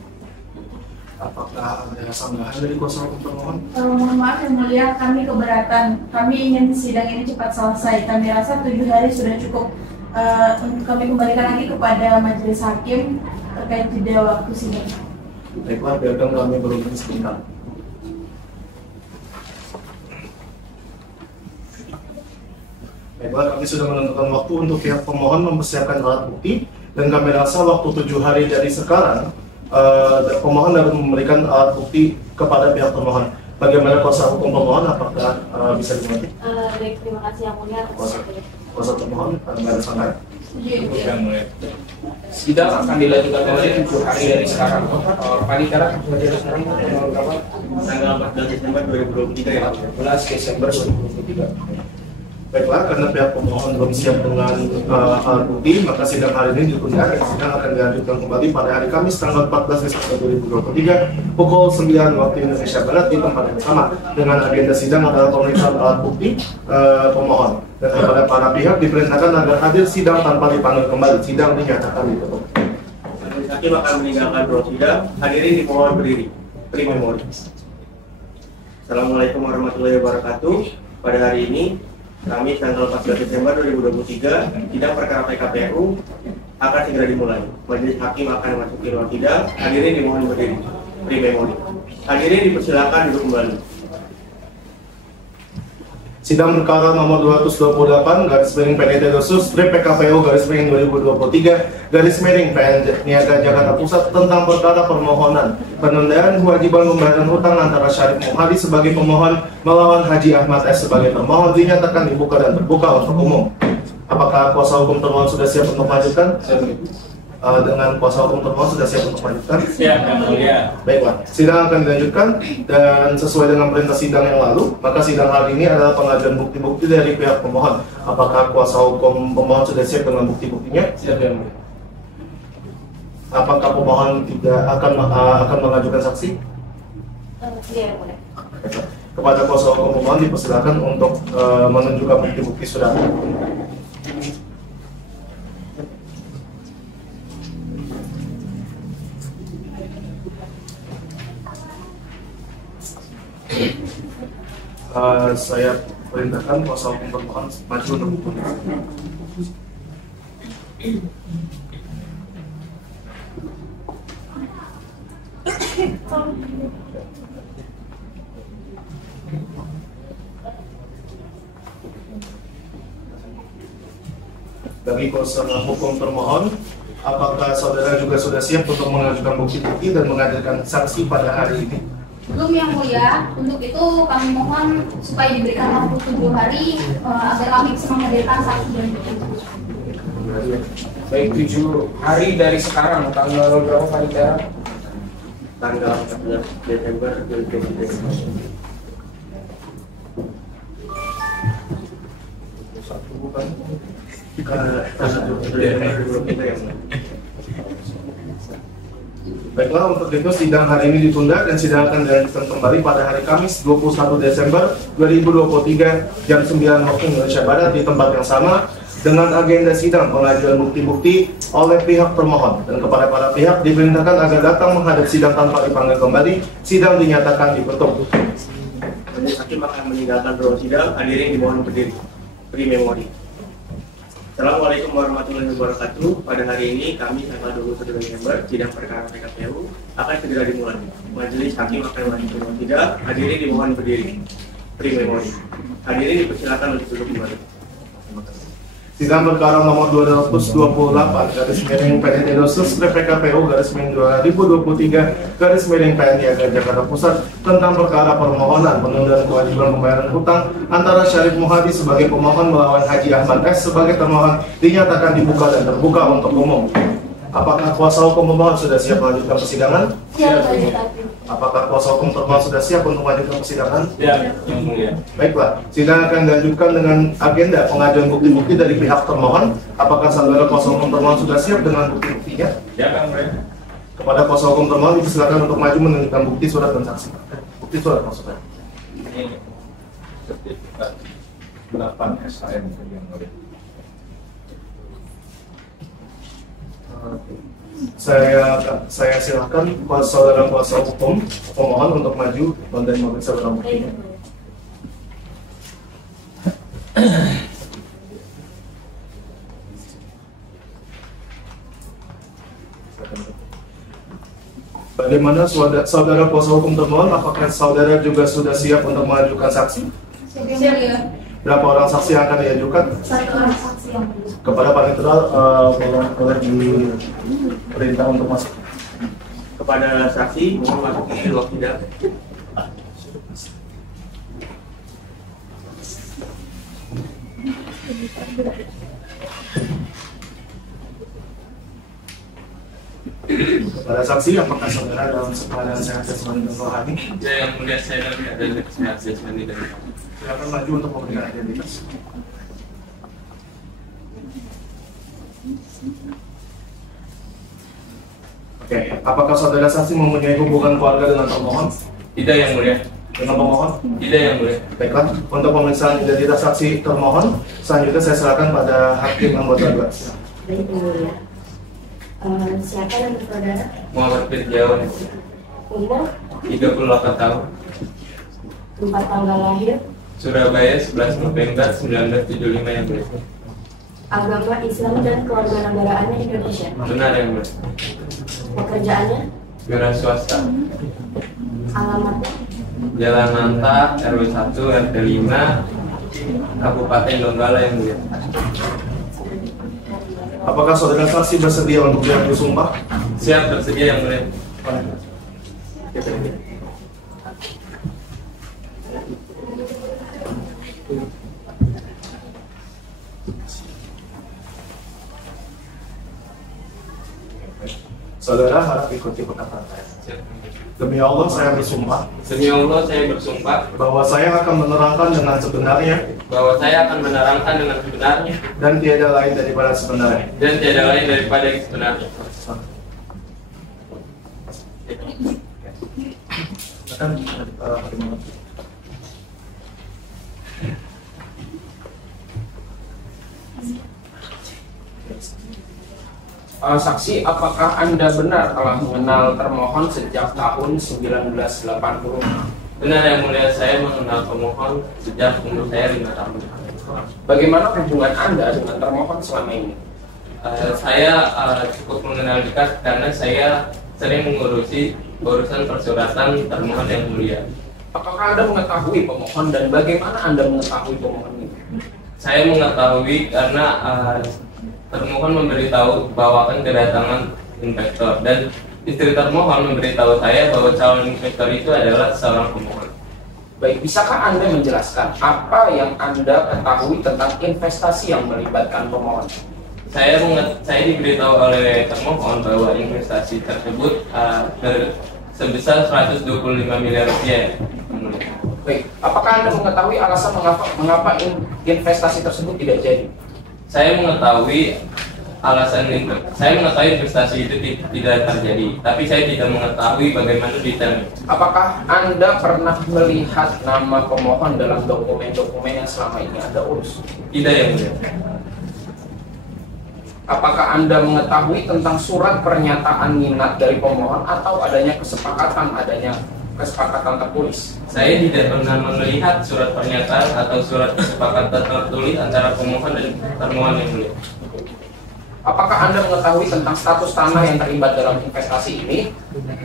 Apakah ada sanggahan dari kuasa hukum termohon? Mohon maaf yang mulia, kami keberatan. Kami ingin sidang ini cepat selesai. Kami rasa 7 hari sudah cukup. Kami kembalikan lagi kepada majelis hakim terkait jeda waktu sidang. Baiklah, biarkan kami berunding sebentar. Baiklah, kami sudah menentukan waktu untuk pihak pemohon mempersiapkan alat bukti, dan kami rasa waktu 7 hari dari sekarang pemohon dapat memberikan alat bukti kepada pihak termohon. Bagaimana kuasa hukum pemohon? Apakah bisa dimengerti? Baik, terima kasih yang mulia. Kuasa termohon nggak ada sanggahan? Yang mulia. Sidang akan dilanjutkan kembali 7 hari dari sekarang. Panitera sekarang tanggal berapa? Tanggal 14 Desember 2023 ya. 14 Desember 2023. Baiklah, karena pihak pemohon belum siap dengan alat bukti, maka sidang hari ini ditunda dan sidang akan dilanjutkan kembali pada hari Kamis tanggal 14 Desember 2023 pukul 9 waktu Indonesia Barat di tempat yang sama, dengan agenda sidang adalah pemeriksaan alat bukti pemohon, dan kepada para pihak diperintahkan agar hadir sidang tanpa dipanggil kembali. Sidang dinyatakan ditutup. Majelis hakim akan meninggalkan ruang sidang. Hadirin dimohon berdiri. Pri memori. Assalamualaikum warahmatullahi wabarakatuh. Pada hari ini Kamis tanggal 14 Desember 2023, sidang perkara PKPU akan segera dimulai. Majelis hakim akan memasuki ruang sidang. Hadirin dimohon berdiri. Pri memori. Hadirin dipersilakan duduk kembali. Sidang perkara nomor 228 garis miring PDT Dosus PKPU garis miring 2023 garis miring PN Niaga Jakarta Pusat tentang perkara permohonan penundaan kewajiban pembayaran hutang antara Syarif Muhadi sebagai pemohon melawan Haji Ahmad S sebagai termohon dinyatakan dibuka dan terbuka untuk umum. Apakah kuasa hukum termohon sudah siap untuk melanjutkan? Dengan kuasa hukum termohon sudah siap untuk melanjutkan? Ya, yang mulia. Baiklah, sidang akan dilanjutkan dan sesuai dengan perintah sidang yang lalu, maka sidang hari ini adalah pengajuan bukti-bukti dari pihak pemohon. Apakah kuasa hukum pemohon sudah siap dengan bukti-buktinya? Siap yang mulia. Apakah pemohon tidak akan mengajukan saksi? Iya, yang mulia. Kepada kuasa hukum pemohon dipersilakan untuk menunjukkan bukti-bukti sudah. Saya perintahkan kuasa hukum termohon maju untuk bukti. Bagi kuasa hukum termohon, apakah saudara juga sudah siap untuk mengajukan bukti-bukti dan menghadirkan saksi pada hari ini? Belum yang mulia, untuk itu kami mohon supaya diberikan waktu 7 hari agar kami bisa menghadirkan saksi dan bukti. Baik, 7 hari dari sekarang, tanggal berapa Panitera? Tanggal 14 Desember 2023. Baiklah, untuk itu sidang hari ini ditunda dan sidang akan dilanjutkan kembali pada hari Kamis 21 Desember 2023 jam 9 waktu Indonesia Barat di tempat yang sama, dengan agenda sidang pengajuan bukti-bukti oleh pihak termohon, dan kepada para pihak diperintahkan agar datang menghadap sidang tanpa dipanggil kembali. Sidang dinyatakan ditutup. Majelis hakim akan meninggalkan ruang sidang. Hadirin dimohon berdiri. Pri memori. Assalamualaikum warahmatullahi wabarakatuh. Pada hari ini kami tanggal 21 Desember sidang perkara PKPU akan segera dimulai. Majelis hakim akan melanjutkan ruang sidang. Hadirin dimohon berdiri. Pri memori. Hadirin dipersilakan untuk duduk kembali. Sidang perkara nomor 228 garis miring PDT Dosus PKPU garis miring 2023 garis miring PN Niaga Jakarta Pusat tentang perkara permohonan penundaan kewajiban pembayaran hutang antara Syarif Muhadi sebagai pemohon melawan Haji Ahmad S sebagai termohon dinyatakan dibuka dan terbuka untuk umum. Apakah kuasa hukum pemohon sudah siap melanjutkan persidangan? Siap, Majelis Hakim. Apakah kuasa hukum termohon sudah siap untuk melanjutkan persidangan? Ya, yang mulia. Baiklah, sidang akan dilanjutkan dengan agenda pengajuan bukti-bukti dari pihak termohon. Apakah saudara kuasa hukum termohon sudah siap dengan bukti-buktinya? Ya, yang mulia. Kepada kuasa hukum termohon dipersilakan untuk maju menunjukkan bukti surat dan saksi. Bukti surat maksudnya. Ini sertifikat 8 SHM yang mulia. Saya silakan saudara kuasa hukum pemohon untuk maju dan memeriksa barang bukti. Bagaimana saudara kuasa hukum termohon? Apakah saudara juga sudah siap untuk mengajukan saksi? Siap ya. Berapa orang saksi yang akan diajukan? 1 orang saksi yang Kepada panitera boleh diperintah untuk masuk. Kepada saksi mohon masuk ke ruang sidang. Kepada saksi, apakah saudara dalam keadaan sehat jasmani dan rohani? Ya, yang mulia saya dalam keadaan sehat jasmani dan rohani. Silakan maju untuk memberikan identitas. Oke, apakah saudara saksi mempunyai hubungan keluarga dengan termohon? Tidak, yang mulia. Dengan pemohon? Tidak, yang mulia. Baiklah, untuk pemeriksaan identitas saksi termohon, selanjutnya saya silakan pada hakim anggota 2. Baik, Yang Mulia. Siapa nama saudara? Muhammad Firjawan, Umur, 38 tahun. tempat tanggal lahir, Surabaya, 11 November 1975, yang mulia. agama Islam dan kewarganegaraannya Indonesia. Benar, yang mulia. Pekerjaannya, Wira swasta. alamatnya, Jalan Nanta, RW 1, RT 5, Kabupaten Donggala, yang mulia. Apakah saudara saksi bersedia untuk diambil sumpah? Siap, bersedia, yang mulia. Saudara harap ikuti perkataan saya. Demi Allah saya bersumpah Demi Allah, saya bersumpah bahwa saya akan menerangkan dengan sebenarnya bahwa saya akan menerangkan dengan sebenarnya dan tiada lain daripada sebenarnya. dan tiada lain daripada yang sebenarnya. Saksi, apakah Anda benar telah mengenal termohon sejak tahun 1980? Benar, yang mulia, saya mengenal pemohon sejak umur saya 5 tahun. Bagaimana hubungan Anda dengan termohon selama ini? Saya cukup mengenal dekat karena saya sering mengurusi urusan persuratan termohon, yang mulia. Apakah Anda mengetahui pemohon dan bagaimana Anda mengetahui pemohon ini? Saya mengetahui karena termohon memberitahu bahwa akan kedatangan investor, dan istri termohon memberitahu saya bahwa calon investor itu adalah seorang pemohon. Baik, bisakah Anda menjelaskan apa yang Anda ketahui tentang investasi yang melibatkan pemohon? Saya diberitahu oleh termohon bahwa investasi tersebut sebesar 125 miliar rupiah. Baik, apakah Anda mengetahui alasan mengapa investasi tersebut tidak jadi? Saya mengetahui investasi itu tidak terjadi, tapi saya tidak mengetahui bagaimana detailnya. Apakah Anda pernah melihat nama pemohon dalam dokumen-dokumen yang selama ini Anda urus? Tidak, yang mulia. Apakah Anda mengetahui tentang surat pernyataan minat dari pemohon atau adanya kesepakatan tertulis? Saya tidak pernah melihat surat pernyataan atau surat kesepakatan tertulis antara pemohon dan termohon, yang mulia. Apakah Anda mengetahui tentang status tanah yang terlibat dalam investasi ini?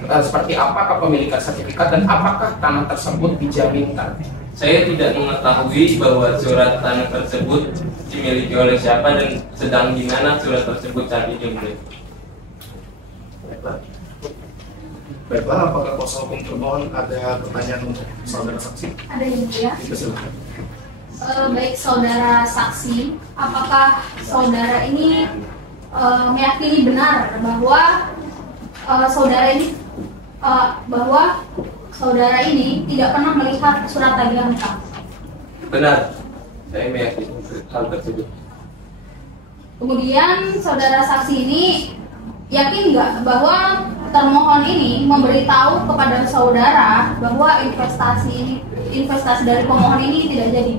Seperti apa kepemilikan sertifikat dan apakah tanah tersebut dijaminkan? Saya tidak mengetahui bahwa surat tanah tersebut dimiliki oleh siapa dan sedang di mana surat tersebut saat ini, yang mulia. Baiklah, apakah kuasa hukum termohon ada pertanyaan untuk saudara saksi? Ada yang mulia. Silakan. Baik saudara saksi, apakah saudara ini meyakini benar bahwa saudara ini tidak pernah melihat surat tagihan hutang? Benar, saya meyakini hal tersebut. Kemudian saudara saksi ini yakin nggak bahwa termohon ini memberitahu kepada saudara bahwa investasi dari pemohon ini tidak jadi?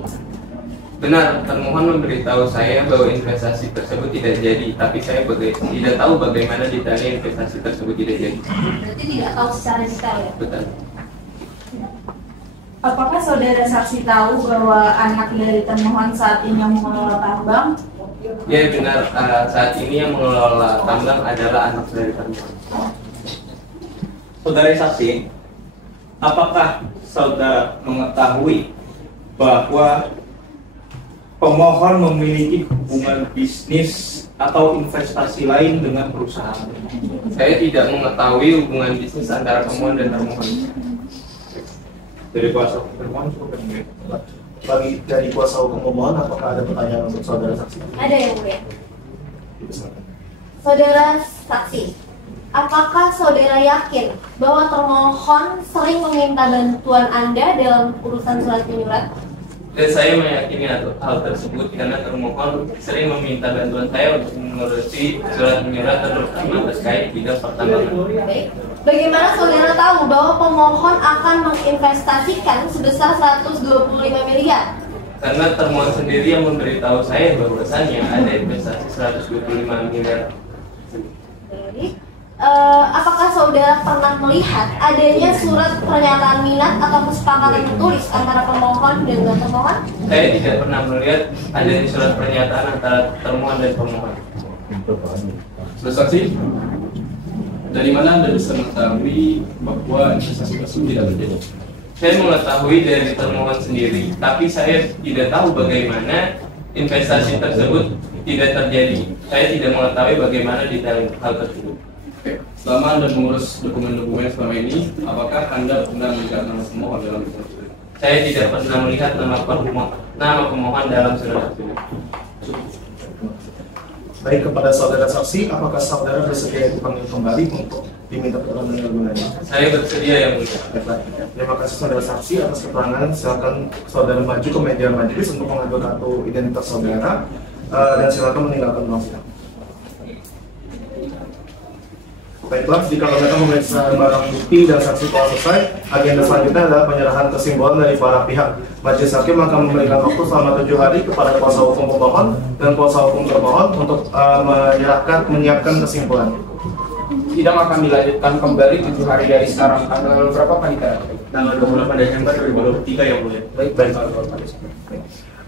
Benar, termohon memberitahu saya bahwa investasi tersebut tidak jadi, tapi saya tidak tahu bagaimana detailnya investasi tersebut tidak jadi. Berarti tidak tahu secara detail ya? Betul. Apakah saudara saksi tahu bahwa anak dari termohon saat ini yang mengelola tambang? Ya benar, saat ini yang mengelola tambang adalah anak dari termohon. Saudara saksi, apakah saudara mengetahui bahwa pemohon memiliki hubungan bisnis atau investasi lain dengan perusahaan? Saya tidak mengetahui hubungan bisnis antara pemohon dan termohon. Dari kuasa hukum termohon cukup ya? Bagi dari kuasa hukum pemohon, apakah ada pertanyaan untuk saudara saksi? Ada yang mulia. Saudara saksi, apakah saudara yakin bahwa termohon sering meminta bantuan Anda dalam urusan surat menyurat? Dan saya meyakini hal tersebut karena termohon sering meminta bantuan saya untuk mengurusi surat menyurat terutama terkait bidang pertambangan. Baik. Bagaimana saudara tahu bahwa pemohon akan menginvestasikan sebesar 125 miliar? Karena termohon sendiri yang memberitahu saya bahwasannya ada investasi 125 miliar. Baik. Apakah saudara pernah melihat adanya surat pernyataan minat atau kesepakatan tertulis antara pemohon dengan termohon? Saya tidak pernah melihat adanya surat pernyataan antara termohon dan pemohon. Saudara saksi, dari mana Anda bisa mengetahui bahwa investasi tersebut tidak terjadi? Saya mengetahui dari termohon sendiri, tapi saya tidak tahu bagaimana investasi tersebut tidak terjadi. Saya tidak mengetahui bagaimana detail hal tersebut. Oke. Selama Anda mengurus dokumen-dokumen selama ini, apakah Anda pernah melihat nama pemohon dalam surat tersebut? Saya tidak pernah melihat nama pemohon dalam surat tersebut. Baik, kepada saudara saksi, apakah saudara bersedia dipanggil kembali untuk diminta keterangan dengan gunanya? Saya bersedia yang mulia. Baiklah. Terima kasih saudara saksi atas keterangan. Silakan saudara maju ke meja majelis untuk mengambil kartu identitas saudara dan silakan meninggalkan ruang sidang. Baiklah, jika mereka memeriksa barang bukti dan saksi telah selesai, agenda selanjutnya adalah penyerahan kesimpulan dari para pihak. Majelis hakim akan memberikan waktu selama 7 hari kepada kuasa hukum pemohon dan kuasa hukum termohon untuk menyiapkan kesimpulan. Sidang akan dilanjutkan kembali 7 hari dari sekarang. Tanggal berapa Panitera? Tanggal 28 Desember 2023 yang mulia. Baik.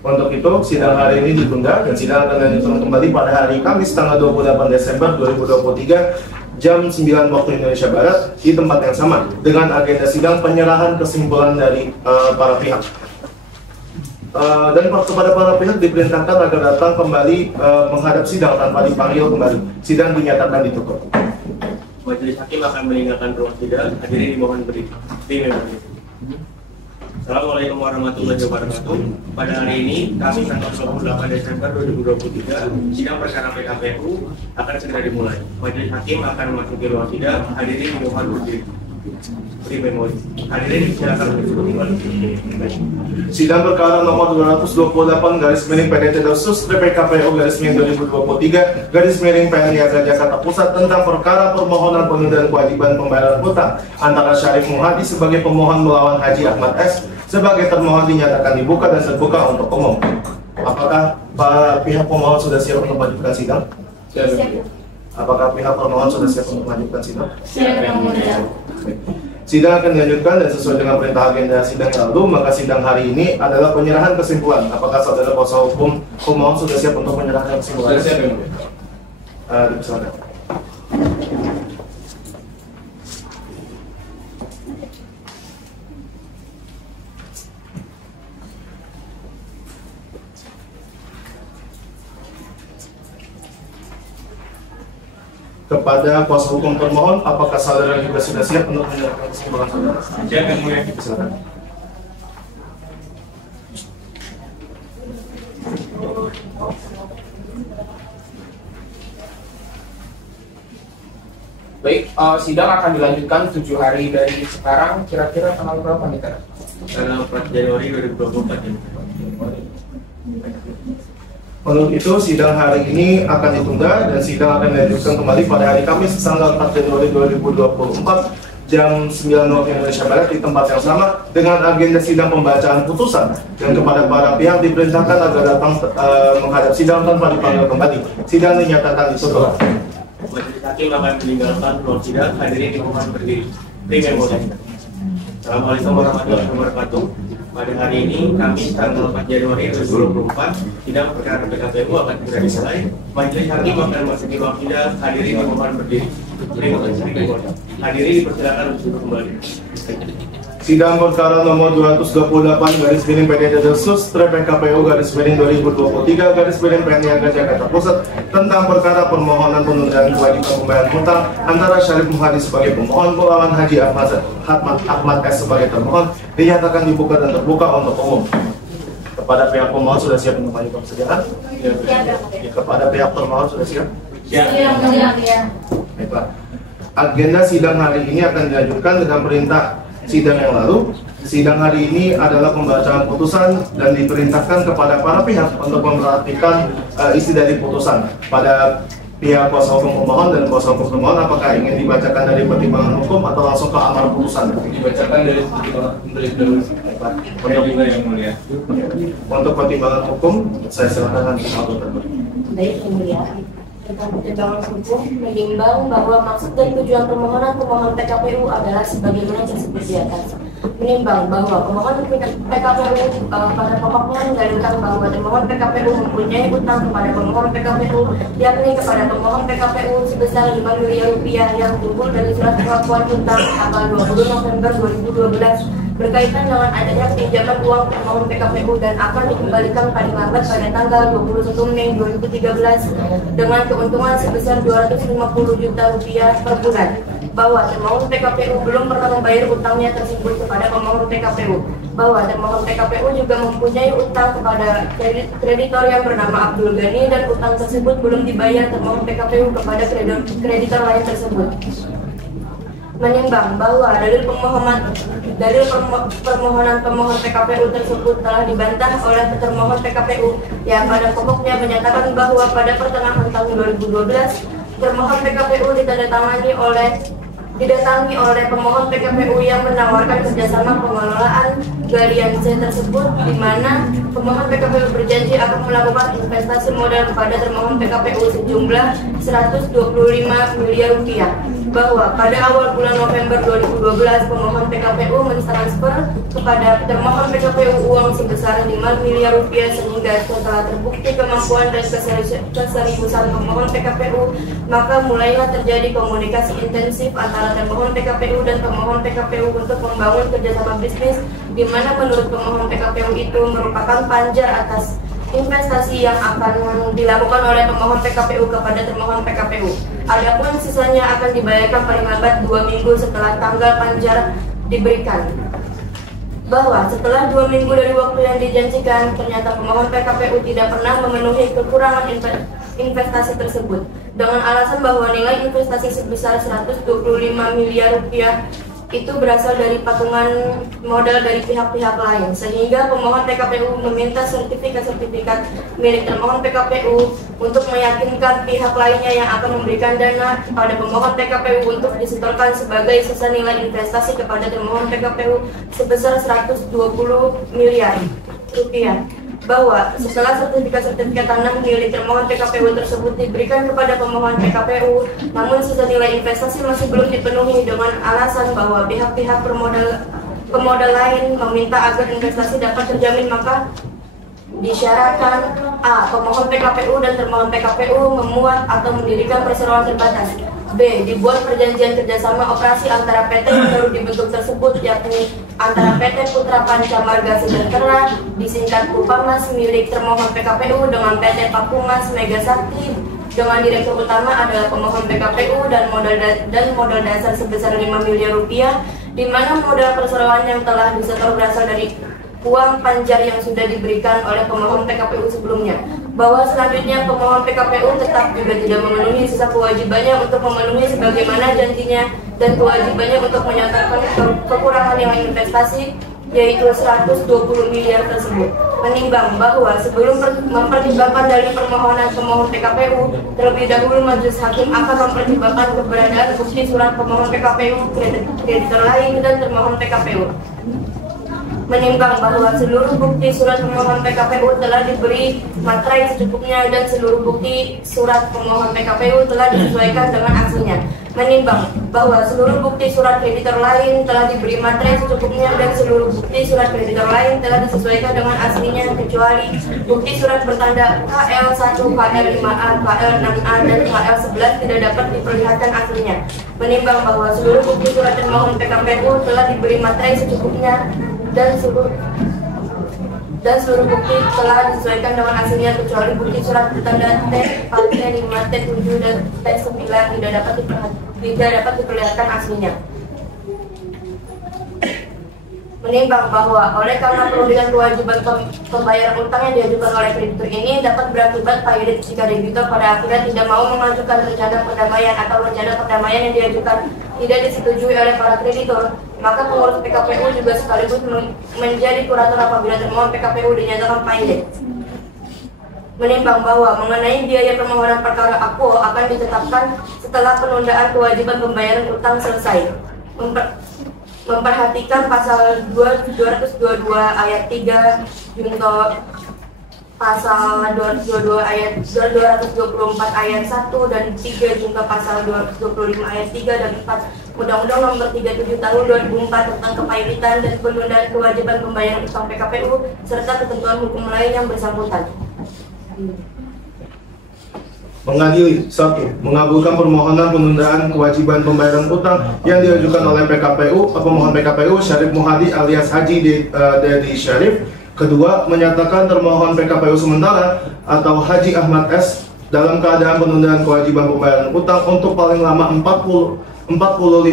Untuk itu, sidang hari ini ditunda dan sidang akan dilanjutkan kembali pada hari Kamis tanggal 28 Desember 2023 jam 9 waktu Indonesia Barat di tempat yang sama dengan agenda sidang penyerahan kesimpulan dari para pihak. Dan kepada para pihak diperintahkan agar datang kembali menghadap sidang tanpa dipanggil kembali. Sidang dinyatakan ditutup. Majelis hakim akan meninggalkan ruang sidang. Hadirin dimohon berdiri. Assalamualaikum warahmatullahi wabarakatuh. Pada hari ini, Kamis tanggal 28 Desember 2023, sidang perkara PKPU akan segera dimulai. Majelis hakim akan memasuki ruang sidang. Hadirin dimohon berdiri. Hadirin silakan berdiri. Sidang perkara nomor 228 garis miring PDT Dosus PPKPU garis miring 2023 garis miring PNIAga Jakarta Pusat tentang perkara permohonan penundaan kewajiban pembayaran hutang antara Syarif Muhadi sebagai pemohon melawan Haji Ahmad S sebagai termohon dinyatakan dibuka dan terbuka untuk umum. Apakah pihak pemohon sudah siap untuk melanjutkan sidang? Siap. Apakah pihak pemohon sudah siap untuk melanjutkan sidang? Siap, yang mulia. Sidang akan dilanjutkan dan sesuai dengan perintah agenda sidang lalu, maka sidang hari ini adalah penyerahan kesimpulan. Apakah saudara kuasa hukum pemohon sudah siap untuk menyerahkan kesimpulan? Sudah siap, yang mulia. Dipersilakan. Kepada kuasa hukum termohon, apakah saudara juga sudah siap untuk menyerahkan kesimpulan saudara? Siap yang mulia. Silakan. Baik, sidang akan dilanjutkan 7 hari dari sekarang. Kira-kira tanggal berapa Panitera? Tanggal 4 Januari 2024 ya. Menurut itu, sidang hari ini akan ditunda dan sidang akan dilanjutkan kembali pada hari Kamis tanggal 4 Januari 2024 jam 9 waktu Indonesia Barat di tempat yang sama dengan agenda sidang pembacaan putusan, dan kepada para pihak diperintahkan agar datang menghadap sidang tanpa dipanggil kembali. Sidang dinyatakan ditutup. Majelis hakim akan meninggalkan ruang sidang. Hadirin dimohon berdiri. Assalamualaikum warahmatullahi wabarakatuh. Pada hari ini, Kamis tanggal 4 Januari 2024, sidang perkara PKPU akan segera dimulai. Majelis hakim akan memasuki ruang sidang. Hadirin dimohon berdiri. Hadirin dipersilakan untuk duduk kembali. Sidang perkara nomor 228/PKPU/PNIA/2023/PNIA Jakarta Pusat tentang perkara permohonan penundaan kewajiban pembayaran hutang antara Syarif Muhadi sebagai pemohon, Pulawan Haji Ahmad S sebagai termohon dinyatakan dibuka dan terbuka untuk umum. Kepada pihak pemohon sudah siap untuk maju persediaan? Kepada pihak termohon sudah siap? Siap. Baiklah. Agenda sidang hari ini akan dilanjutkan dengan perintah sidang yang lalu. Sidang hari ini adalah pembacaan putusan dan diperintahkan kepada para pihak untuk memperhatikan isi dari putusan. Pada pihak kuasa hukum pemohon dan kuasa hukum pemohon, apakah ingin dibacakan dari pertimbangan hukum atau langsung ke amar putusan? Dibacakan dari Untuk pertimbangan hukum, saya silakan Baik, yang mulia. Tentang pertimbangan hukum menimbang bahwa maksud dan tujuan permohonan pemohon PKPU adalah sebagaimana tersebut di atas. Menimbang bahwa pemohon PKPU pada pokoknya mendalilkan bahwa termohon PKPU mempunyai utang kepada pemohon PKPU, yakni kepada pemohon PKPU sebesar 5 miliar rupiah yang timbul dari surat pengakuan hutang tanggal 20 November 2012 berkaitan dengan adanya pinjaman uang pemohon PKPU dan akan dikembalikan paling lambat pada tanggal 21 Mei 2013 dengan keuntungan sebesar 250 juta rupiah per bulan, bahwa termohon PKPU belum pernah membayar utangnya tersebut kepada pemohon PKPU, bahwa termohon PKPU juga mempunyai utang kepada kreditor yang bernama Abdul Ghani dan utang tersebut belum dibayar termohon PKPU kepada kreditor lain tersebut. Menimbang bahwa dalil permohonan pemohon PKPU tersebut telah dibantah oleh termohon PKPU yang pada pokoknya menyatakan bahwa pada pertengahan tahun 2012 termohon PKPU didatangi oleh pemohon PKPU yang menawarkan kerjasama pengelolaan galian C tersebut, di mana pemohon PKPU berjanji akan melakukan investasi modal kepada termohon PKPU sejumlah 125 miliar rupiah, bahwa pada awal bulan November 2012 pemohon PKPU mentransfer kepada termohon PKPU uang sebesar 5 miliar rupiah, sehingga setelah terbukti kemampuan dan keseriusan pemohon PKPU, maka mulailah terjadi komunikasi intensif antara termohon PKPU dan pemohon PKPU untuk membangun kerjasama bisnis, di mana menurut pemohon PKPU itu merupakan panja atas investasi yang akan dilakukan oleh pemohon PKPU kepada termohon PKPU. Adapun sisanya akan dibayarkan paling lambat 2 minggu setelah tanggal panja diberikan. Bahwa setelah 2 minggu dari waktu yang dijanjikan, ternyata pemohon PKPU tidak pernah memenuhi kekurangan investasi tersebut dengan alasan bahwa nilai investasi sebesar 125 miliar rupiah itu berasal dari patungan modal dari pihak-pihak lain, sehingga pemohon PKPU meminta sertifikat-sertifikat milik termohon PKPU untuk meyakinkan pihak lainnya yang akan memberikan dana pada pemohon PKPU untuk disetorkan sebagai sisa nilai investasi kepada termohon PKPU sebesar 120 miliar rupiah. Bahwa setelah sertifikat-sertifikat tanah milik termohon PKPU tersebut diberikan kepada pemohon PKPU, namun sisa nilai investasi masih belum dipenuhi dengan alasan bahwa pihak-pihak pemodal lain meminta agar investasi dapat terjamin, maka disyaratkan A. Pemohon PKPU dan termohon PKPU memuat atau mendirikan perseroan terbatas. B. Dibuat perjanjian kerjasama operasi antara PT yang baru dibentuk tersebut, yakni antara PT Putra Panca Marga Sejahtera disingkat Pupamas milik termohon PKPU dengan PT Pakumas Mega Sakti dengan direktur utama adalah pemohon PKPU dan modal dasar sebesar 5 miliar rupiah, di mana modal perseroan yang telah disetor berasal dari uang panjar yang sudah diberikan oleh pemohon PKPU sebelumnya. Bahwa selanjutnya pemohon PKPU tetap juga tidak memenuhi sisa kewajibannya untuk memenuhi sebagaimana janjinya dan kewajibannya untuk menyatakan kekurangan nilai investasi, yaitu 120 miliar tersebut. menimbang bahwa sebelum mempertimbangkan dari permohonan pemohon PKPU, terlebih dahulu majelis hakim akan mempertimbangkan keberadaan bukti surat pemohon PKPU, kreditor lain, dan termohon PKPU. Menimbang bahwa seluruh bukti surat pemohon PKPU telah diberi materai secukupnya dan seluruh bukti surat pemohon PKPU telah disesuaikan dengan aslinya. Menimbang bahwa seluruh bukti surat kreditor lain telah diberi materai secukupnya dan seluruh bukti surat kreditor lain telah disesuaikan dengan aslinya kecuali bukti surat bertanda KL1, KL5A, KL6A, dan KL11 tidak dapat diperlihatkan aslinya. Menimbang bahwa seluruh bukti surat pemohon PKPU telah diberi materai secukupnya dan seluruh bukti telah disesuaikan dengan aslinya kecuali bukti surat bertanda T4, T5, T7, dan T9 tidak dapat diperlihatkan aslinya. Menimbang bahwa oleh karena perundingan kewajiban pembayaran utang yang diajukan oleh kreditur ini dapat berakibat pahit jika debitur pada akhirnya tidak mau mengajukan rencana perdamaian atau rencana perdamaian yang diajukan tidak disetujui oleh para kreditur, maka pengurus PKPU juga sekaligus menjadi kurator apabila termohon PKPU dinyatakan pahit. Menimbang bahwa mengenai biaya permohonan perkara akuo akan ditetapkan setelah penundaan kewajiban pembayaran utang selesai. Memperhatikan pasal 222 ayat 3 junto pasal 222 ayat 224 ayat 1 dan 3 junto pasal 225 ayat 3 dan 4 Undang-Undang Nomor 37 Tahun 2004 tentang kepailitan dan penundaan kewajiban pembayaran utang PKPU serta ketentuan hukum lain yang bersangkutan. Mengadili 1. Mengabulkan permohonan penundaan kewajiban pembayaran utang yang diajukan oleh pemohon PKPU Syarif Muhadi alias Haji Dedi Syarif. Kedua, menyatakan termohon PKPU sementara atau Haji Ahmad S dalam keadaan penundaan kewajiban pembayaran utang untuk paling lama 45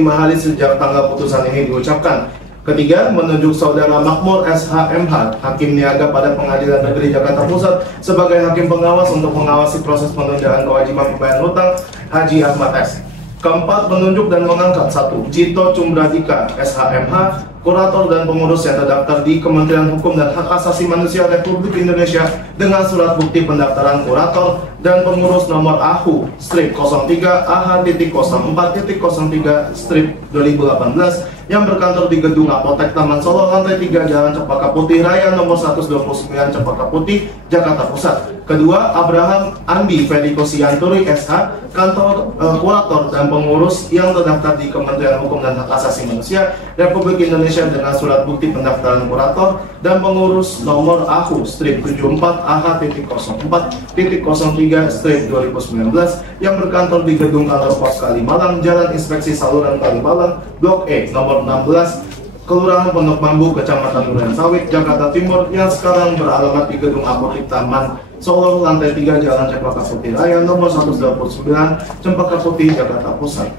hari sejak tanggal putusan ini diucapkan. Ketiga, menunjuk Saudara Makmur SHMH, Hakim Niaga pada Pengadilan Negeri Jakarta Pusat sebagai hakim pengawas untuk mengawasi proses penundaan kewajiban pembayaran utang Haji Ahmad S. Keempat, menunjuk dan mengangkat 1. Jito Cumradika SHMH, kurator dan pengurus yang terdaftar di Kementerian Hukum dan Hak Asasi Manusia Republik Indonesia dengan surat bukti pendaftaran kurator dan pengurus nomor AHU-03 AH.04.03/2018 yang berkantor di Gedung Apotek Taman Solo, lantai 3, Jalan Cempaka Putih Raya nomor 129, Cempaka Putih, Jakarta Pusat. Kedua, Abraham Andi Feriko Sianturi SH, kantor kurator dan pengurus yang terdaftar di Kementerian Hukum dan Hak Asasi Manusia Republik Indonesia dengan surat bukti pendaftaran kurator dan pengurus nomor AHU-74 AH.04.03/2019 yang berkantor di Gedung Kantor Pos Kalimalang, Jalan Inspeksi Saluran Kalimalang, Blok E, nomor 16, Kelurahan Pondok Bambu, Kecamatan Duren Sawit, Jakarta Timur, yang sekarang beralamat di Gedung Apotek Taman Solo, lantai 3, Jalan Cempaka Putih Raya nomor 129, Cempaka Putih, Jakarta Pusat.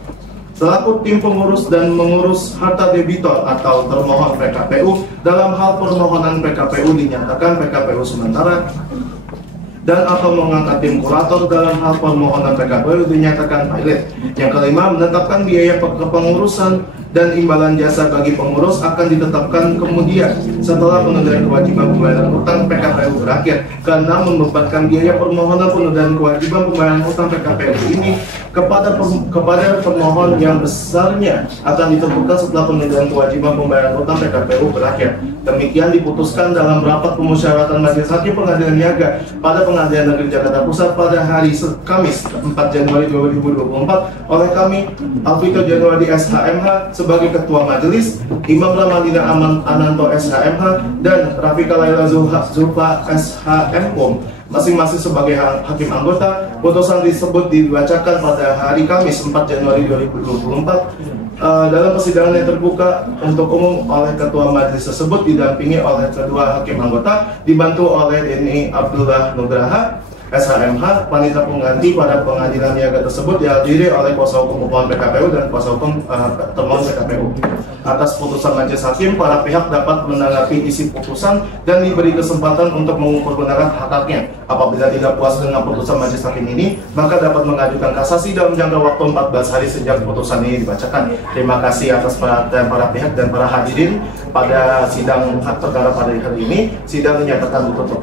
Selaku tim pengurus dan mengurus harta debitor atau termohon PKPU dalam hal permohonan PKPU dinyatakan PKPU sementara dan atau mengangkat tim kurator dalam hal permohonan PKPU dinyatakan valid. Yang kelima, menetapkan biaya kepengurusan dan imbalan jasa bagi pengurus akan ditetapkan kemudian setelah penundaan kewajiban pembayaran utang PKPU berakhir. Keenam, membebankan biaya permohonan penundaan kewajiban pembayaran utang PKPU ini kepada pemohon yang besarnya akan ditentukan setelah penundaan kewajiban pembayaran utang PKPU berakhir. Demikian diputuskan dalam rapat pemusyawaratan Majelis Hakim Pengadilan Niaga pada Pengadilan Negeri Jakarta Pusat pada hari Kamis 4 Januari 2024 oleh kami Alvito Januari SHMH sebagai Ketua Majelis, Imam Ramadina Ananto SHMH, dan Rafika Laila Zulfa SHMPOM masing-masing sebagai hakim anggota. Putusan tersebut dibacakan pada hari Kamis 4 Januari 2024 dalam persidangan yang terbuka untuk umum oleh Ketua Majelis tersebut didampingi oleh kedua hakim anggota dibantu oleh DNI Abdullah Nugraha, SHMH, wanita pengganti pada pengadilan niaga tersebut dihadiri oleh kuasa hukum pemohon PKPU dan kuasa hukum termohon PKPU. Atas putusan majelis hakim, para pihak dapat menanggapi isi putusan dan diberi kesempatan untuk mengukur kebenaran hak-haknya. Apabila tidak puas dengan putusan majelis hakim ini, maka dapat mengajukan kasasi dalam jangka waktu 14 hari sejak putusan ini dibacakan. Terima kasih atas perhatian para pihak dan para hadirin pada sidang hak perkara pada hari ini. Sidang dinyatakan ditutup.